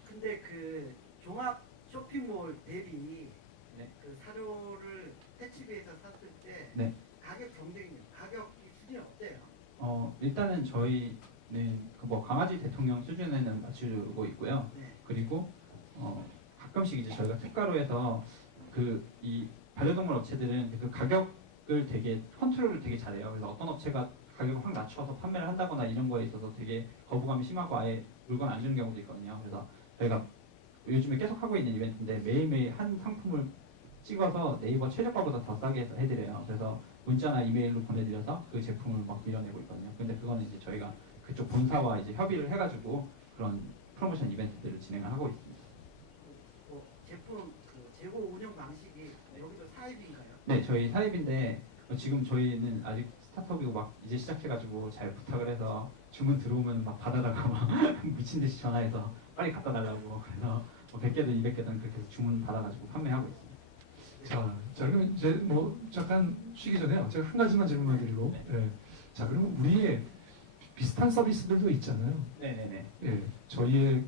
근데 그 종합 쇼핑몰 대비 네. 그 사료를 패치비에서 샀을 때 네. 가격 경쟁력, 가격 수준이 어때요? 일단은 저희는 그뭐 강아지 대통령 수준에는 맞추고 있고요. 네. 그리고 가끔씩 이제 저희가 특가로 해서 그 이 반려동물 업체들은 그 가격을 되게 컨트롤을 되게 잘해요. 그래서 어떤 업체가 가격을 확 낮춰서 판매를 한다거나 이런 거에 있어서 되게 거부감이 심하고 아예 물건 안 주는 경우도 있거든요. 그래서 저희가 요즘에 계속 하고 있는 이벤트인데 매일매일 한 상품을 찍어서 네이버 최저가보다 더 싸게 해서 해드려요. 그래서 문자나 이메일로 보내드려서 그 제품을 막 밀어내고 있거든요. 근데 그거는 이제 저희가 그쪽 본사와 이제 협의를 해가지고 그런 프로모션 이벤트들을 진행을 하고 있습니다. 제품 그 재고 운영 방식이 여기도 사입인가요? 네, 저희 사입인데 지금 저희는 아직 스타트업이고 막 이제 시작해가지고 잘 부탁을 해서 주문 들어오면 막 받아다가 막 미친 듯이 전화해서 빨리 갖다 달라고 그래서 뭐 100개든 200개든 그렇게 주문 받아가지고 판매하고 있습니다. 자, 그러면 이제 뭐 잠깐 쉬기 전에요. 제가 한 가지만 질문만 드리고. 예. 자, 그러면 우리의 비슷한 서비스들도 있잖아요. 네네네. 예. 저희의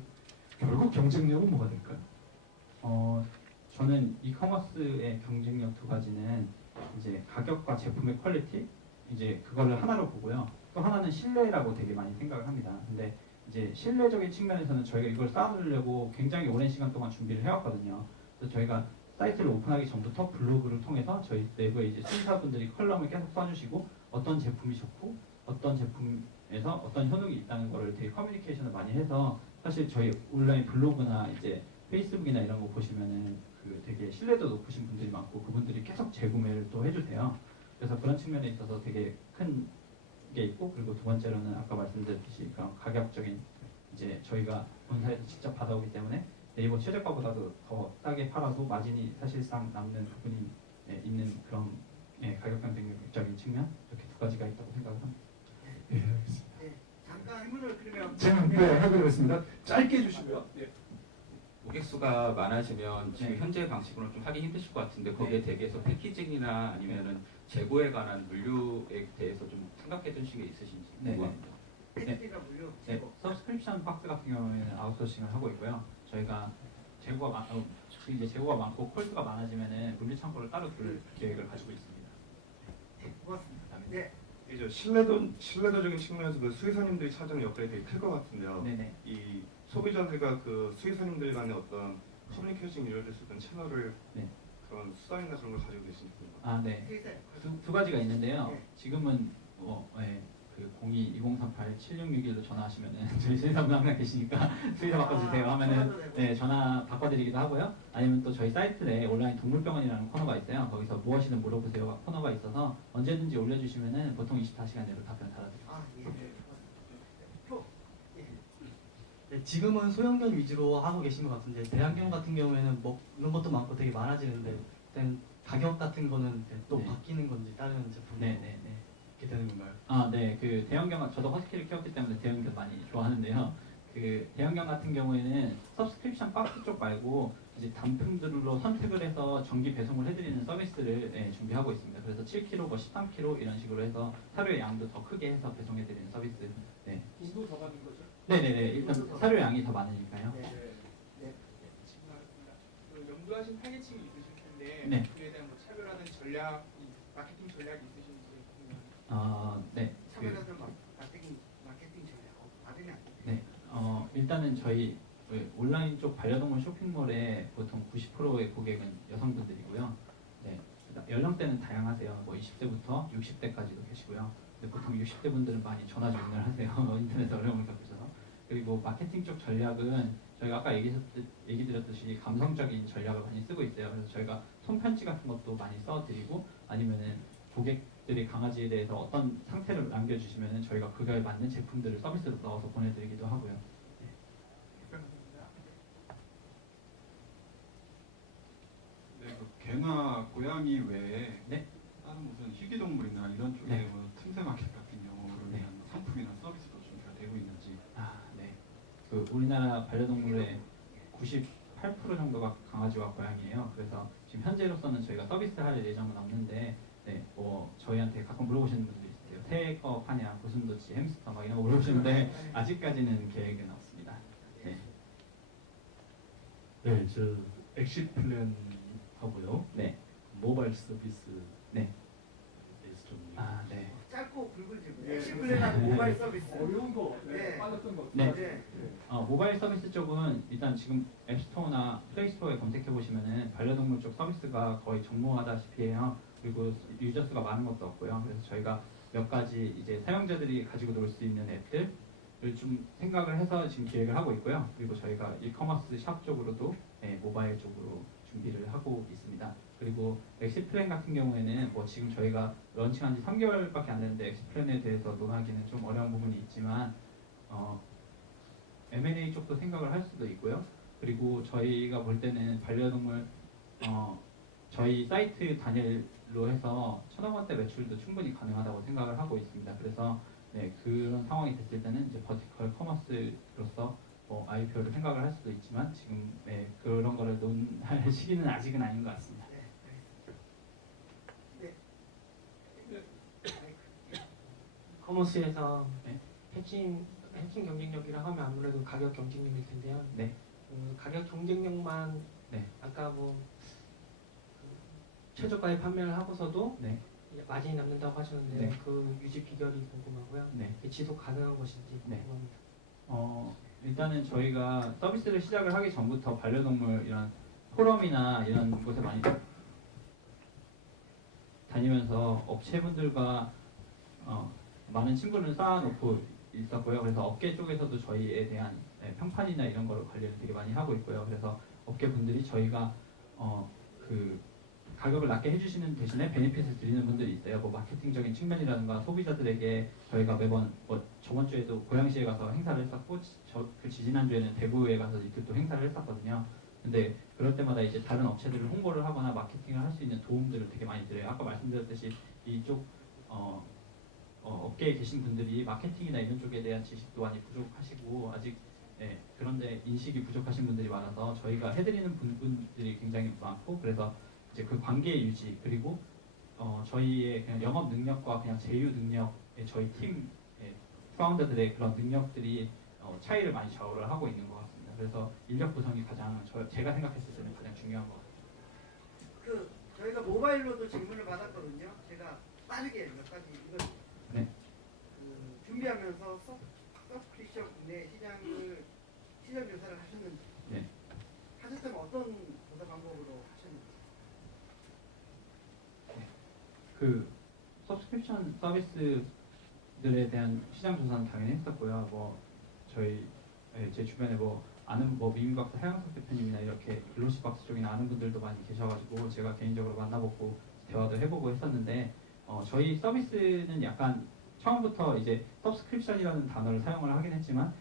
결국 경쟁력은 뭐가 될까요? 저는 이커머스의 경쟁력 두 가지는 이제 가격과 제품의 퀄리티 이제 그거를 하나로 보고요. 또 하나는 신뢰라고 되게 많이 생각을 합니다. 근데 이제 신뢰적인 측면에서는 저희가 이걸 쌓아두려고 굉장히 오랜 시간 동안 준비를 해왔거든요. 그래서 저희가 사이트를 오픈하기 전부터 블로그를 통해서 저희 내부에 이제 수의사분들이 컬럼을 계속 써주시고 어떤 제품이 좋고 어떤 제품에서 어떤 효능이 있다는 거를 되게 커뮤니케이션을 많이 해서 사실 저희 온라인 블로그나 이제 페이스북이나 이런 거 보시면은 그 되게 신뢰도 높으신 분들이 많고 그분들이 계속 재구매를 또 해주세요. 그래서 그런 측면에 있어서 되게 큰 게 있고 그리고 두 번째로는 아까 말씀드렸듯이 그런 가격적인 이제 저희가 본사에서 직접 받아오기 때문에 네이버 최저가보다도 더 싸게 팔아도 마진이 사실상 남는 부분이 있는 그런 가격 경쟁력적인 측면 이렇게 두 가지가 있다고 생각을 합니다. 예, 알겠습니다. 네, 잠깐 질문을 그러면 질문 해보겠습니다. 짧게 해주시고요. 예. 고객 수가 많아지면 지금 네. 현재 방식으로는 좀 하기 힘드실 것 같은데 거기에 대비해서 패키징이나 아니면은 재고에 관한 물류에 대해서 좀 생각해 두신 게 있으신지 네, 궁금합니다. 패키지가 물려. 네, 서브스크립션 박스 같은 경우에는 아웃소싱을 하고 있고요. 저희가 지금 이제 재고가 많고 콜드가 많아지면은 물류 창고를 따로 둘 계획을 가지고 있습니다. 네, 고맙습니다. 네, 이제 신뢰도적인 측면에서 그 수의사님들이 차지하는 역할이 되게 클 것 같은데요. 네네. 이 소비자들과 그 수의사님들 간의 어떤 커뮤니케이션이 이루어질 수 있는 채널을 네. 그런 수단이나 그런 걸 가지고 계신지 궁금합니다. 아, 네. 세세. 두 가지가 있는데요. 네. 지금은 그 02-2038-7661로 전화하시면은 저희 수의사분 항상 계시니까 수의사 바꿔주세요 하면은 네, 전화 바꿔드리기도 하고요. 아니면 또 저희 사이트 내에 온라인 동물병원이라는 코너가 있어요. 거기서 무엇이든 물어보세요 코너가 있어서 언제든지 올려주시면은 보통 24시간 내로 답변 달아드립니다. 아, 예. 네. 표. 예. 네, 지금은 소형견 위주로 하고 계신 것 같은데 대형견 같은 경우에는 뭐 이런 것도 많고 되게 많아지는데 일단 가격 같은 거는 또 네. 바뀌는 건지 다른 제품으로 네네네. 이렇게 되는 건가요? 아, 네. 그 대형견 저도 허스키를 키웠기 때문에 대형견 많이 좋아하는데요. 그 대형견 같은 경우에는 서브스크립션 박스 쪽 말고 이제 단품들로 선택을 해서 정기 배송을 해드리는 서비스를 준비하고 있습니다. 그래서 7kg, 뭐 13kg 이런 식으로 해서 사료의 양도 더 크게 해서 배송해드리는 서비스. 네. 돈도 더 받는 거죠? 네네네. 일단 사료 양이 더 많으니까요. 네. 질문하겠습니다. 그 염두하신 타겟층이 있으실 텐데 네. 그에 대한 뭐 차별화된 전략, 마케팅 전략이 있으신지 궁금합니다. 네. 그, 차별화된 마케팅 전략 받으면 안 돼요. 네. 일단은 저희 그 온라인 쪽 반려동물 쇼핑몰에 보통 90%의 고객은 여성분들이고요. 네. 연령대는 다양하세요. 뭐 20대부터 60대까지도 계시고요. 근데 보통 60대 분들은 많이 전화 주문을 하세요. 인터넷 어려움을 겪으셔서. 그리고 마케팅 쪽 전략은 저희가 아까 얘기 드렸듯이 감성적인 전략을 많이 쓰고 있어요. 그래서 저희가 손편지 같은 것도 많이 써드리고 아니면은 고객들이 강아지에 대해서 어떤 상태를 남겨주시면은 저희가 그거에 맞는 제품들을 서비스로 넣어서 보내드리기도 하고요. 네, 그 개나 고양이 외에 네. 다른 무슨 희귀동물이나 이런 쪽에 네. 뭐 틈새 마켓 같은 경우를 네. 위한 상품이나 서비스도 준비가 되고 있는지. 아, 네. 그 우리나라 반려동물의 98% 정도가 강아지와 고양이에요. 그래서 지금 현재로서는 저희가 서비스할 예정은 없는데, 네, 뭐 저희한테 가끔 물어보시는 분들이 있으세요. 새거 파냐, 고슴도치, 햄스터 막 이런 거 물어보시는데 아직까지는 계획은 없습니다. 네, 네, 저 엑시 플랜 하고요. 네, 모바일 서비스 네. 에서 좀 아, 네, 짧고 굵은 질문. 엑시플랜한 모바일 서비스. 어려운 거 네. 빠졌던 거. 네. 네. 모바일 서비스 쪽은 일단 지금 앱스토어나 플레이스토어에 검색해 보시면은 반려동물 쪽 서비스가 거의 전무하다시피 해요. 그리고 유저 수가 많은 것도 없고요. 그래서 저희가 몇 가지 이제 사용자들이 가지고 놀 수 있는 앱들을 좀 생각을 해서 지금 기획을 하고 있고요. 그리고 저희가 이커머스 샵 쪽으로도 모바일 쪽으로 준비를 하고 있습니다. 그리고 엑시플랜 같은 경우에는 뭐 지금 저희가 런칭한 지 3개월밖에 안 됐는데 엑시플랜에 대해서 논하기는 좀 어려운 부분이 있지만 M&A 쪽도 생각을 할 수도 있고요. 그리고 저희가 볼 때는 반려동물 저희 사이트 단일로 해서 1,000억 원대 매출도 충분히 가능하다고 생각을 하고 있습니다. 그래서 네, 그런 상황이 됐을 때는 이제 버티컬 커머스로서 뭐 IPO를 생각을 할 수도 있지만 지금 그런 거를 논할 시기는 아직은 아닌 것 같습니다. 네. 커머스에서 네. 해칭 경쟁력이라 하면 아무래도 가격 경쟁력일 텐데요. 네. 가격 경쟁력만 네. 아까 최저가에 판매를 하고서도 네. 마진이 남는다고 하셨는데 네. 그 유지 비결이 궁금하고요. 네. 그게 지속 가능한 것인지 네. 궁금합니다. 일단은 저희가 서비스를 시작을 하기 전부터 반려동물 이런 포럼이나 이런 곳에 많이 다니면서 업체분들과 많은 친분을 쌓아놓고 있었고요. 그래서 업계 쪽에서도 저희에 대한 평판이나 이런 거를 관리를 되게 많이 하고 있고요. 그래서 업계 분들이 저희가 그 가격을 낮게 해주시는 대신에 베네핏을 드리는 분들이 있어요. 뭐 마케팅적인 측면이라든가 소비자들에게 저희가 매번 저번 주에도 고양시에 가서 행사를 했었고 그 지지난주에는 대구에 가서 이렇게 또 행사를 했었거든요. 근데 그럴 때마다 이제 다른 업체들을 홍보를 하거나 마케팅을 할 수 있는 도움들을 되게 많이 드려요. 아까 말씀드렸듯이 이쪽 업계에 계신 분들이 마케팅이나 이런 쪽에 대한 지식도 많이 부족하시고 아직 그런데 인식이 부족하신 분들이 많아서 저희가 해드리는 부분들이 굉장히 많고 그래서 이제 그 관계의 유지 그리고 저희의 그냥 영업 능력과 그냥 제휴 능력의 저희 팀 파운더들의 그런 능력들이 차이를 많이 좌우를 하고 있는 것 같습니다. 그래서 인력 구성이 가장 제가 생각했을 때는 가장 중요한 것 같아요. 저희가 모바일로도 질문을 받았거든요. 제가 빠르게 몇 가지 이거 네. 준비하면서 서브스크립션 국내 시장 조사를 하셨는지 네. 하셨다면 어떤 조사 방법으로 하셨는지. 그 서브스크립션 서비스들에 대한 시장 조사는 당연히 했었고요. 뭐 저희 제 주변에 아는 미미박스 하영석 대표님이나 이렇게 글로시박스 쪽이나 아는 분들도 많이 계셔가지고 제가 개인적으로 만나보고 대화도 해보고 했었는데 저희 서비스는 약간 처음부터 이제 서브스크립션이라는 단어를 사용을 하긴 했지만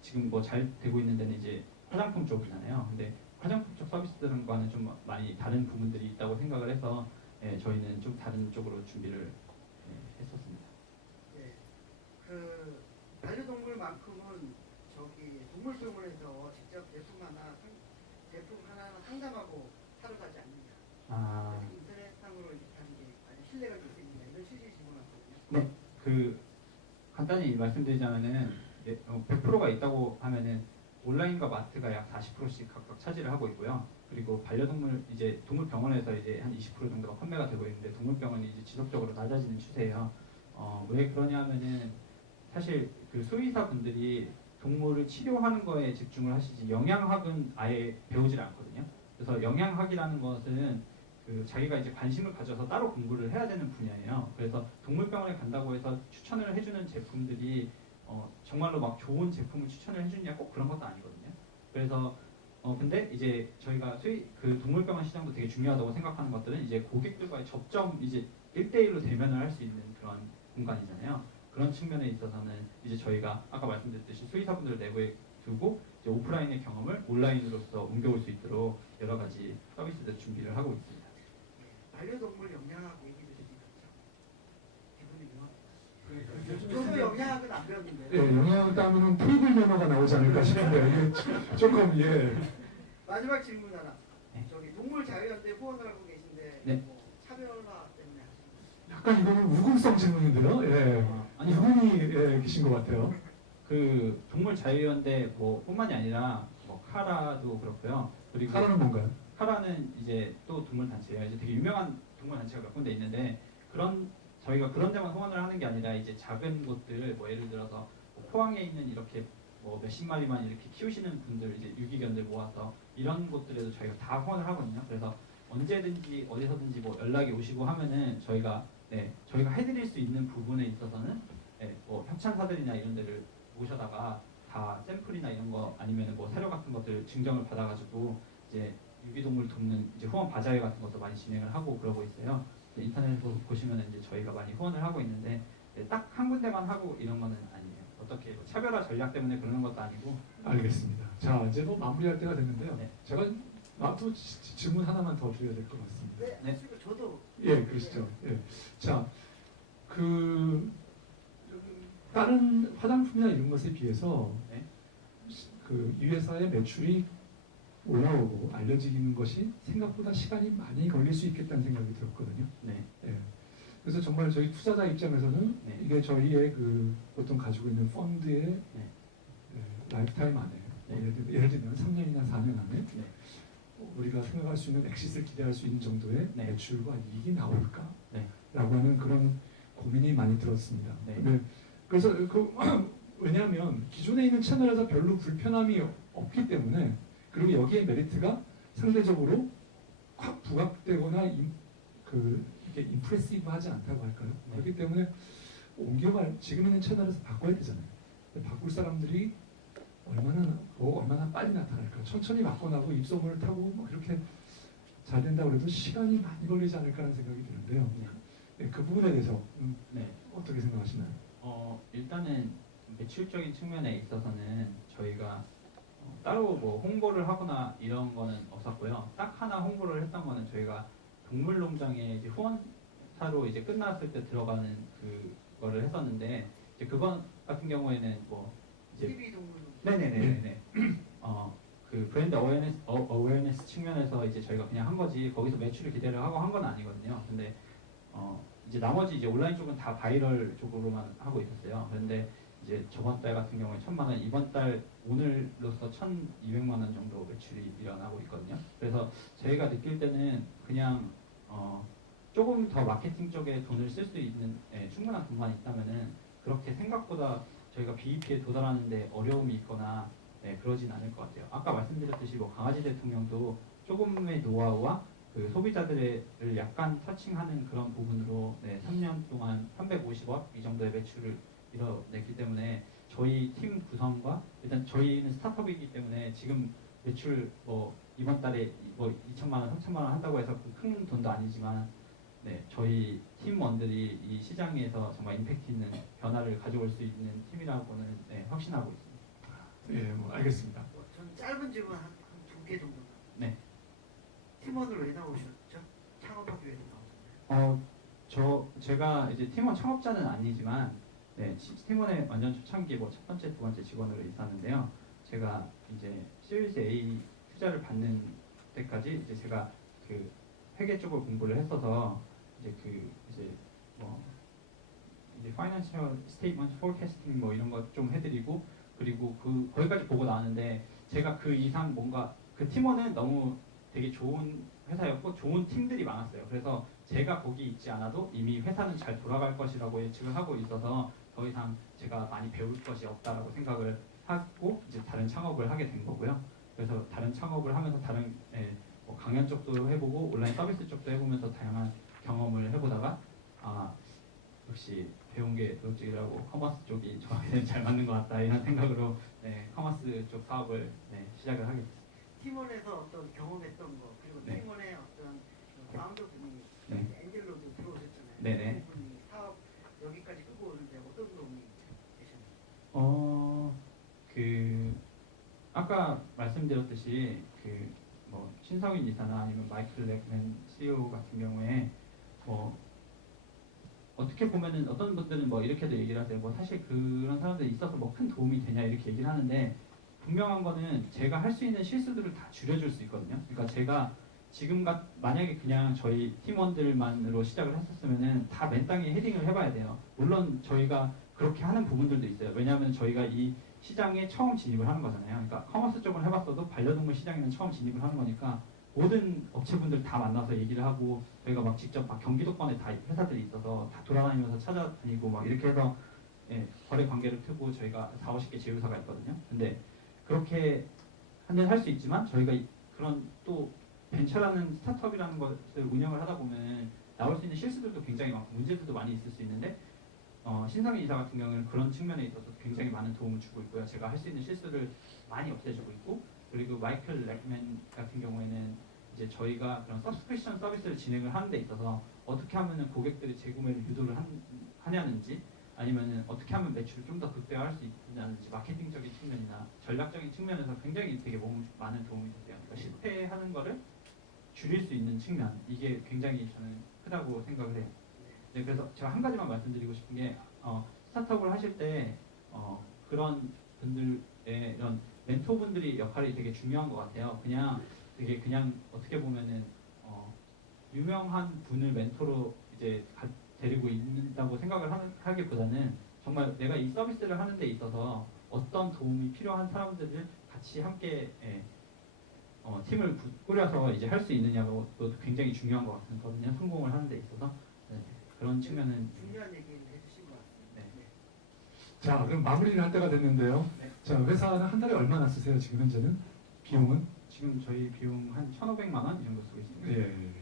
지금 잘 되고 있는 데는 이제 화장품 쪽이잖아요. 근데 화장품 쪽 서비스들과는 좀 많이 다른 부분들이 있다고 생각을 해서 저희는 좀 다른 쪽으로 준비를 했었습니다. 네. 반려동물만큼은 동물병원에서 직접 제품 하나 상담하고 사러 가지 않느냐. 인터넷상으로 이렇게 하는 게 신뢰가 될 수 있느냐 이런 취지의 질문을 왔거든요. 네. 간단히 말씀드리자면은 100%가 있다고 하면은 온라인과 마트가 약 40%씩 각각 차지를 하고 있고요. 그리고 반려동물 이제 동물병원에서 이제 한 20% 정도가 판매가 되고 있는데 동물병원이 이제 지속적으로 낮아지는 추세예요. 왜 그러냐면은 사실 그 수의사분들이 동물을 치료하는 거에 집중을 하시지 영양학은 아예 배우질 않거든요. 그래서 영양학이라는 것은 자기가 이제 관심을 가져서 따로 공부를 해야 되는 분야예요. 그래서 동물병원에 간다고 해서 추천을 해주는 제품들이 정말로 막 좋은 제품을 추천을 해주냐 꼭 그런 것도 아니거든요. 그래서 근데 이제 저희가 그 동물병원 시장도 되게 중요하다고 생각하는 것들은 이제 고객들과의 접점 이제 1대1로 대면을 할 수 있는 그런 공간이잖아요. 그런 측면에 있어서는 이제 저희가 아까 말씀드렸듯이 수의사분들을 내부에 두고 이제 오프라인의 경험을 온라인으로서 옮겨올 수 있도록 여러 가지 서비스들 준비를 하고 있습니다. 반려동물 영양학 얘기 들으시니까 저도 영양학은 안 배웠는데. 예, 영양학 따면은 테이블 면허가 나오지 않을까 싶은데 이게 조금 마지막 질문 하나. 네. 동물 자유연대 후원을 하고 계신데 네. 차별화 때문에 하시는 약간 이거는 우금성 질문인데요. 아니 이분이 계신 것 같아요. 그 동물 자유연대 뿐만이 아니라 카라도 그렇고요. 그리고 카라는 뭔가요? 카라는 이제 또 동물 단체예요. 이제 되게 유명한 동물 단체가 몇 군데 있는데 저희가 그런 데만 후원을 하는 게 아니라 이제 작은 곳들 예를 들어서 포항에 있는 이렇게 몇십 마리만 이렇게 키우시는 분들 이제 유기견들 모아서 이런 곳들에도 저희가 다 후원을 하거든요. 그래서 언제든지 어디서든지 연락이 오시고 하면은 저희가 해드릴 수 있는 부분에 있어서는 협찬사들이나 이런 데를 모셔다가 다 샘플이나 이런 거 아니면 사료 같은 것들 증정을 받아가지고 이제 유기동물 돕는 이제 후원 바자회 같은 것도 많이 진행을 하고 그러고 있어요. 인터넷에 보시면 이제 저희가 많이 후원을 하고 있는데 딱 한 군데만 하고 이런 거는 아니에요. 어떻게 차별화 전략 때문에 그러는 것도 아니고. 알겠습니다. 자 이제 마무리할 때가 됐는데요. 네. 제가 또 질문 하나만 더 드려야 될 것 같습니다. 네. 저도. 그러시죠. 자 다른 화장품이나 이런 것에 비해서 이 회사의 매출이 올라오고 알려지는 것이 생각보다 시간이 많이 걸릴 수 있겠다는 생각이 들었거든요. 네. 그래서 정말 저희 투자자 입장에서는 네. 이게 저희의 그 보통 가지고 있는 펀드의 네. 라이프타임 안에 네. 예를 들면 3년이나 4년 안에 네. 우리가 생각할 수 있는 엑시스를 기대할 수 있는 정도의 네. 매출과 이익이 나올까? 네. 라고 하는 그런 고민이 많이 들었습니다. 네. 네. 그래서 왜냐하면 기존에 있는 채널에서 별로 불편함이 없기 때문에 그리고 여기에 메리트가 상대적으로 확 부각되거나 이게 임프레시브하지 않다고 할까요? 네. 그렇기 때문에 지금 있는 채널에서 바꿔야 되잖아요. 근데 바꿀 사람들이 얼마나 빨리 나타날까? 천천히 바꿔나고 입소문을 타고 뭐 이렇게 잘 된다고 해도 시간이 많이 걸리지 않을까라는 생각이 드는데요. 네. 네, 그 부분에 대해서 네. 어떻게 생각하시나요? 일단은 매출적인 측면에 있어서는 저희가 따로 뭐 홍보를 하거나 이런 거는 없었고요. 딱 하나 홍보를 했던 거는 저희가 동물농장에 이제 후원사로 이제 끝났을 때 들어가는 그거를 했었는데 이제 그건 같은 경우에는 뭐 이제 TV 동물. 네네네네. 그 브랜드 어웨어네스 측면에서 이제 저희가 그냥 한 거지 거기서 매출을 기대를 하고 한 건 아니거든요. 근데 이제 나머지 이제 온라인 쪽은 다 바이럴 쪽으로만 하고 있었어요. 그런데 이제 저번 달 같은 경우에 1,000만 원, 이번 달 오늘로서 1,200만 원 정도 매출이 일어나고 있거든요. 그래서 저희가 느낄 때는 그냥 조금 더 마케팅 쪽에 돈을 쓸 수 있는 충분한 돈만 있다면은 그렇게 생각보다 저희가 BEP에 도달하는데 어려움이 있거나 그러진 않을 것 같아요. 아까 말씀드렸듯이 뭐 강아지 대통령도 조금의 노하우와 그 소비자들을 약간 터칭하는 그런 부분으로 3년 동안 350억 이 정도의 매출을 이뤄냈기 때문에 저희 팀 구성과 일단 저희는 스타트업이기 때문에 지금 매출 뭐 이번 달에 뭐 2천만 원, 3천만 원 한다고 해서 큰 돈도 아니지만 저희 팀원들이 이 시장에서 정말 임팩트 있는 변화를 가져올 수 있는 팀이라고는 확신하고 있습니다. 예, 뭐 알겠습니다. 저는 짧은 질문 한 두 개 정도. 네. 팀원으로 왜 나오셨죠? 창업하기 위해서 나오셨나요? 제가 이제 팀원 창업자는 아니지만 팀원의 완전 초창기 뭐 첫 번째, 두 번째 직원으로 있었는데요. 제가 이제 시리즈 A 투자를 받는 때까지 이제 제가 그 회계 쪽을 공부를 했어서 이제 파이낸셜 스테이트먼트 포캐스팅 뭐 이런 것 좀 해드리고 그리고 거기까지 보고 나왔는데 제가 그 이상 뭔가 그 팀원은 너무 되게 좋은 회사였고 좋은 팀들이 많았어요. 그래서 제가 거기 있지 않아도 이미 회사는 잘 돌아갈 것이라고 예측을 하고 있어서 더 이상 제가 많이 배울 것이 없다라고 생각을 하고 이제 다른 창업을 하게 된 거고요. 그래서 다른 창업을 하면서 다른 뭐 강연 쪽도 해보고 온라인 서비스 쪽도 해보면서 다양한 경험을 해보다가 역시 배운 게 노쪽이라고 커머스 쪽이 저한테는 잘 맞는 것 같다 이런 생각으로 커머스 쪽 사업을 시작을 하게 됐습니다. 팀원에서 어떤 경험했던 거 그리고 네. 팀원의 어떤 파운더 분이 네. 엔젤로도 들어오셨잖아요. 네네. 그분이 사업 여기까지 끌고 오는데 어떤 도움이 되셨나요? 아까 말씀드렸듯이 뭐 신성인 이사나 아니면 마이클 렉맨 CEO 같은 경우에 뭐 어떻게 보면은 어떤 분들은 뭐 이렇게도 얘기를 하세요. 뭐 사실 그런 사람들이 있어서 뭐 큰 도움이 되냐 이렇게 얘기를 하는데 분명한 거는 제가 할 수 있는 실수들을 다 줄여줄 수 있거든요. 그러니까 제가 만약에 그냥 저희 팀원들만으로 시작을 했었으면은 다 맨땅에 헤딩을 해봐야 돼요. 물론 저희가 그렇게 하는 부분들도 있어요. 왜냐하면 저희가 이 시장에 처음 진입을 하는 거잖아요. 그러니까 커머스 쪽을 해봤어도 반려동물 시장에는 처음 진입을 하는 거니까 모든 업체분들 다 만나서 얘기를 하고 저희가 막 직접 막 경기도권에 다 회사들이 있어서 다 돌아다니면서 찾아다니고 막 이렇게 해서 거래 관계를 트고 저희가 40-50개 제휴사가 있거든요. 근데 그렇게 할 수 있지만 저희가 그런 또 벤처라는 스타트업이라는 것을 운영을 하다 보면 나올 수 있는 실수들도 굉장히 많고 문제들도 많이 있을 수 있는데 신성희 이사 같은 경우는 그런 측면에 있어서 굉장히 많은 도움을 주고 있고요. 제가 할 수 있는 실수를 많이 없애주고 있고 그리고 마이클 렉맨 같은 경우에는 이제 저희가 그런 서브스크립션 서비스를 진행을 하는 데 있어서 어떻게 하면은 고객들이 재구매를 유도를 하냐는지 아니면은 어떻게 하면 매출을 좀 더 극대화할 수 있냐는지 마케팅적인 측면이나 전략적인 측면에서 굉장히 되게 많은 도움이 됐어요. 그러니까 실패하는 거를 줄일 수 있는 측면 이게 굉장히 저는 크다고 생각을 해요. 그래서 제가 한 가지만 말씀드리고 싶은 게 스타트업을 하실 때 그런 분들의 이런 멘토분들이 역할이 되게 중요한 것 같아요. 그냥 어떻게 보면은 유명한 분을 멘토로 이제 데리고 있는다고 생각을 하기보다는 정말 내가 이 서비스를 하는 데 있어서 어떤 도움이 필요한 사람들을 같이 함께 팀을 꾸려서 이제 할 수 있느냐도 굉장히 중요한 것 같거든요. 성공을 하는 데 있어서 그런 측면은 중요한 얘기를 해주신 것 같습니다. 네. 자, 그럼 마무리를 할 때가 됐는데요. 네. 자, 회사는 한 달에 얼마나 쓰세요? 지금 현재는? 비용은? 지금 저희 비용 한 1,500만 원 이 정도 쓰고 있습니다. 예.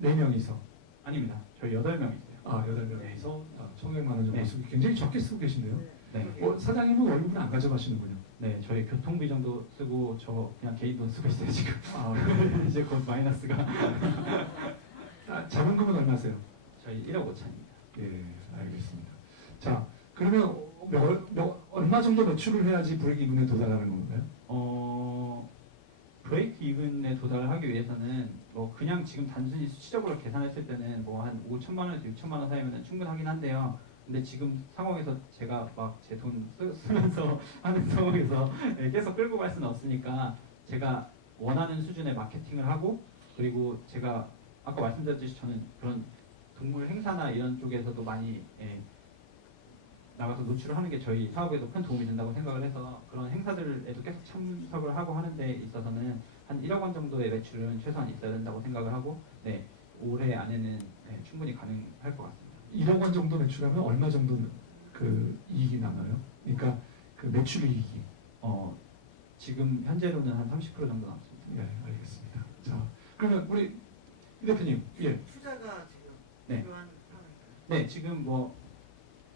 4명이서. 아닙니다. 저희 8명 있어요. 아, 8명이서 1,500만 원 정도 네. 쓰고 굉장히 적게 쓰고 계신데요. 네. 사장님은 월급은 안 가져가시는군요. 네, 저희 교통비 정도 쓰고 저 그냥 개인 돈 쓰고 있어요 지금. 아, 이제 곧 마이너스가. 자본금은 얼마세요? 저희 1억 5천입니다. 예, 알겠습니다. 자, 그러면 얼마 정도 매출을 해야지 브레이크 이븐에 도달하는 건가요? 브레이크 이븐에 도달을 하기 위해서는 뭐 그냥 지금 단순히 수치적으로 계산했을 때는 뭐 한 5천만 원에서 6천만 원 사이면 충분하긴 한데요. 근데 지금 상황에서 제가 막 제 돈 쓰면서 하는 상황에서 계속 끌고 갈 수는 없으니까 제가 원하는 수준의 마케팅을 하고 그리고 제가 아까 말씀드렸듯이 저는 그런 동물 행사나 이런 쪽에서도 많이 나가서 노출을 하는 게 저희 사업에도 큰 도움이 된다고 생각을 해서 그런 행사들에도 계속 참석을 하고 하는 데 있어서는 한 1억 원 정도의 매출은 최소한 있어야 된다고 생각을 하고 네, 올해 안에는 충분히 가능할 것 같습니다. 1억 원 정도 매출하면 얼마 정도 그 이익이 남아요? 그러니까 그 매출 이익이. 지금 현재로는 한 30% 정도 남습니다. 네, 알겠습니다. 자, 그러면 우리 이 대표님, 예. 투자가 지금 네. 필요한 상황일까요? 네, 지금 뭐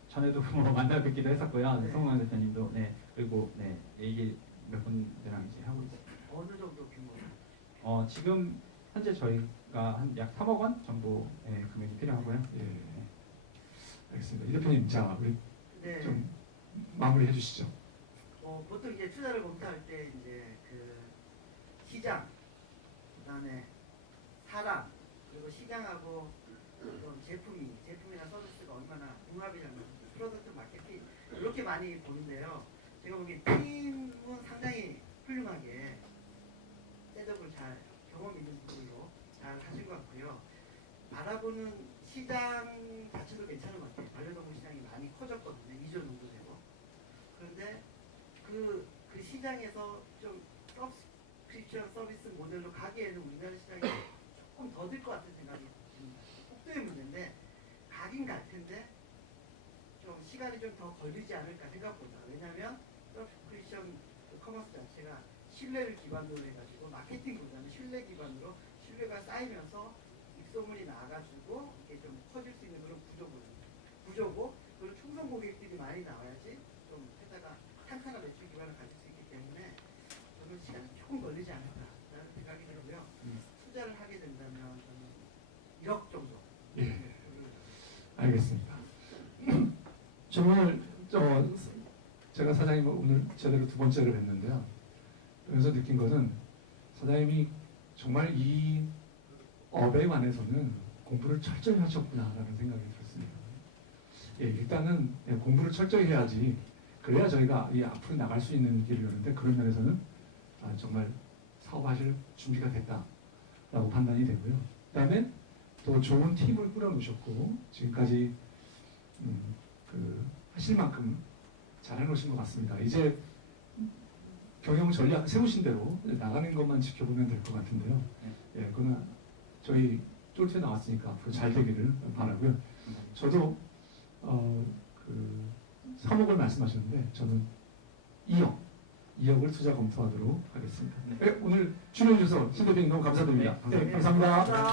전에도 뭐 만나 뵙기도 했었고요. 네. 성공한 대표님도 그리고 얘기 몇 분들랑 이제 하고 있어요. 어느 정도 규모? 지금 현재 저희가 한 약 3억 원 정도 금액이 필요하고요. 예. 알겠습니다. 이 대표님, 자, 우리 네. 좀 마무리해 주시죠. 보통 이제 투자를 검토할 때 이제 그 시장, 그다음에 사람, 그리고 시장하고 또 제품이나 서비스가 얼마나 궁합이 잘 맞는지, 프로덕트 마케팅 이렇게 많이 보는데요. 제가 보기엔 팀은 상당히 훌륭하게 셋업을 잘 경험 있는 분들로 잘 하신 것 같고요. 바라보는 시장 자체도 괜찮은 것 같아요. 반려동물 시장이 많이 커졌거든요. 2조 정도 되고. 그런데 그 시장에서 좀 서브스크립션 서비스 모델로 가기에는 우리나라 시장이 조금 더 들 것 같은 생각이 듭니다. 속도의 문제인데 가긴 갈 텐데 좀 시간이 좀 더 걸리지 않을까 생각보다. 왜냐하면 서브스크립션 커머스 자체가 신뢰를 기반으로 해가지고 마케팅보다는 신뢰 기반으로 신뢰가 쌓이면서 입소문이 나가지고 이게 좀 커질 수 있는 그런 구조고 그리고 충성 고객들이 많이 나와야지 좀 회사가 탄탄한 매출 기반을 가질 수 있기 때문에 저는 시간이 조금 걸리지 않을까라는 생각이 들고요. 투자를 하게 된다면 저는 1억 정도. 예. 알겠습니다. 정말 제가 사장님을 오늘 제대로 두 번째로 뵀는데요. 그래서 느낀 것은 사장님이 정말 이 업에 관해서는 공부를 철저히 하셨구나라는 생각이 들었습니다. 예, 일단은 공부를 철저히 해야지 그래야 저희가 이 앞으로 나갈 수 있는 길을 여는데 그런 면에서는 정말 사업하실 준비가 됐다라고 판단이 되고요. 그다음에 또 좋은 팀을 꾸려놓으셨고 지금까지 하실 만큼 잘 해놓으신 것 같습니다. 이제 경영 전략 세우신 대로 나가는 것만 지켜보면 될 것 같은데요. 예, 그거는 저희 쫄트에 나왔으니까 앞으로 잘 되기를 바라고요. 저도 3억을 말씀하셨는데 저는 2억을 투자 검토하도록 하겠습니다. 네, 오늘 출연해 주셔서 신 대표님 너무 감사드립니다. 네, 감사합니다.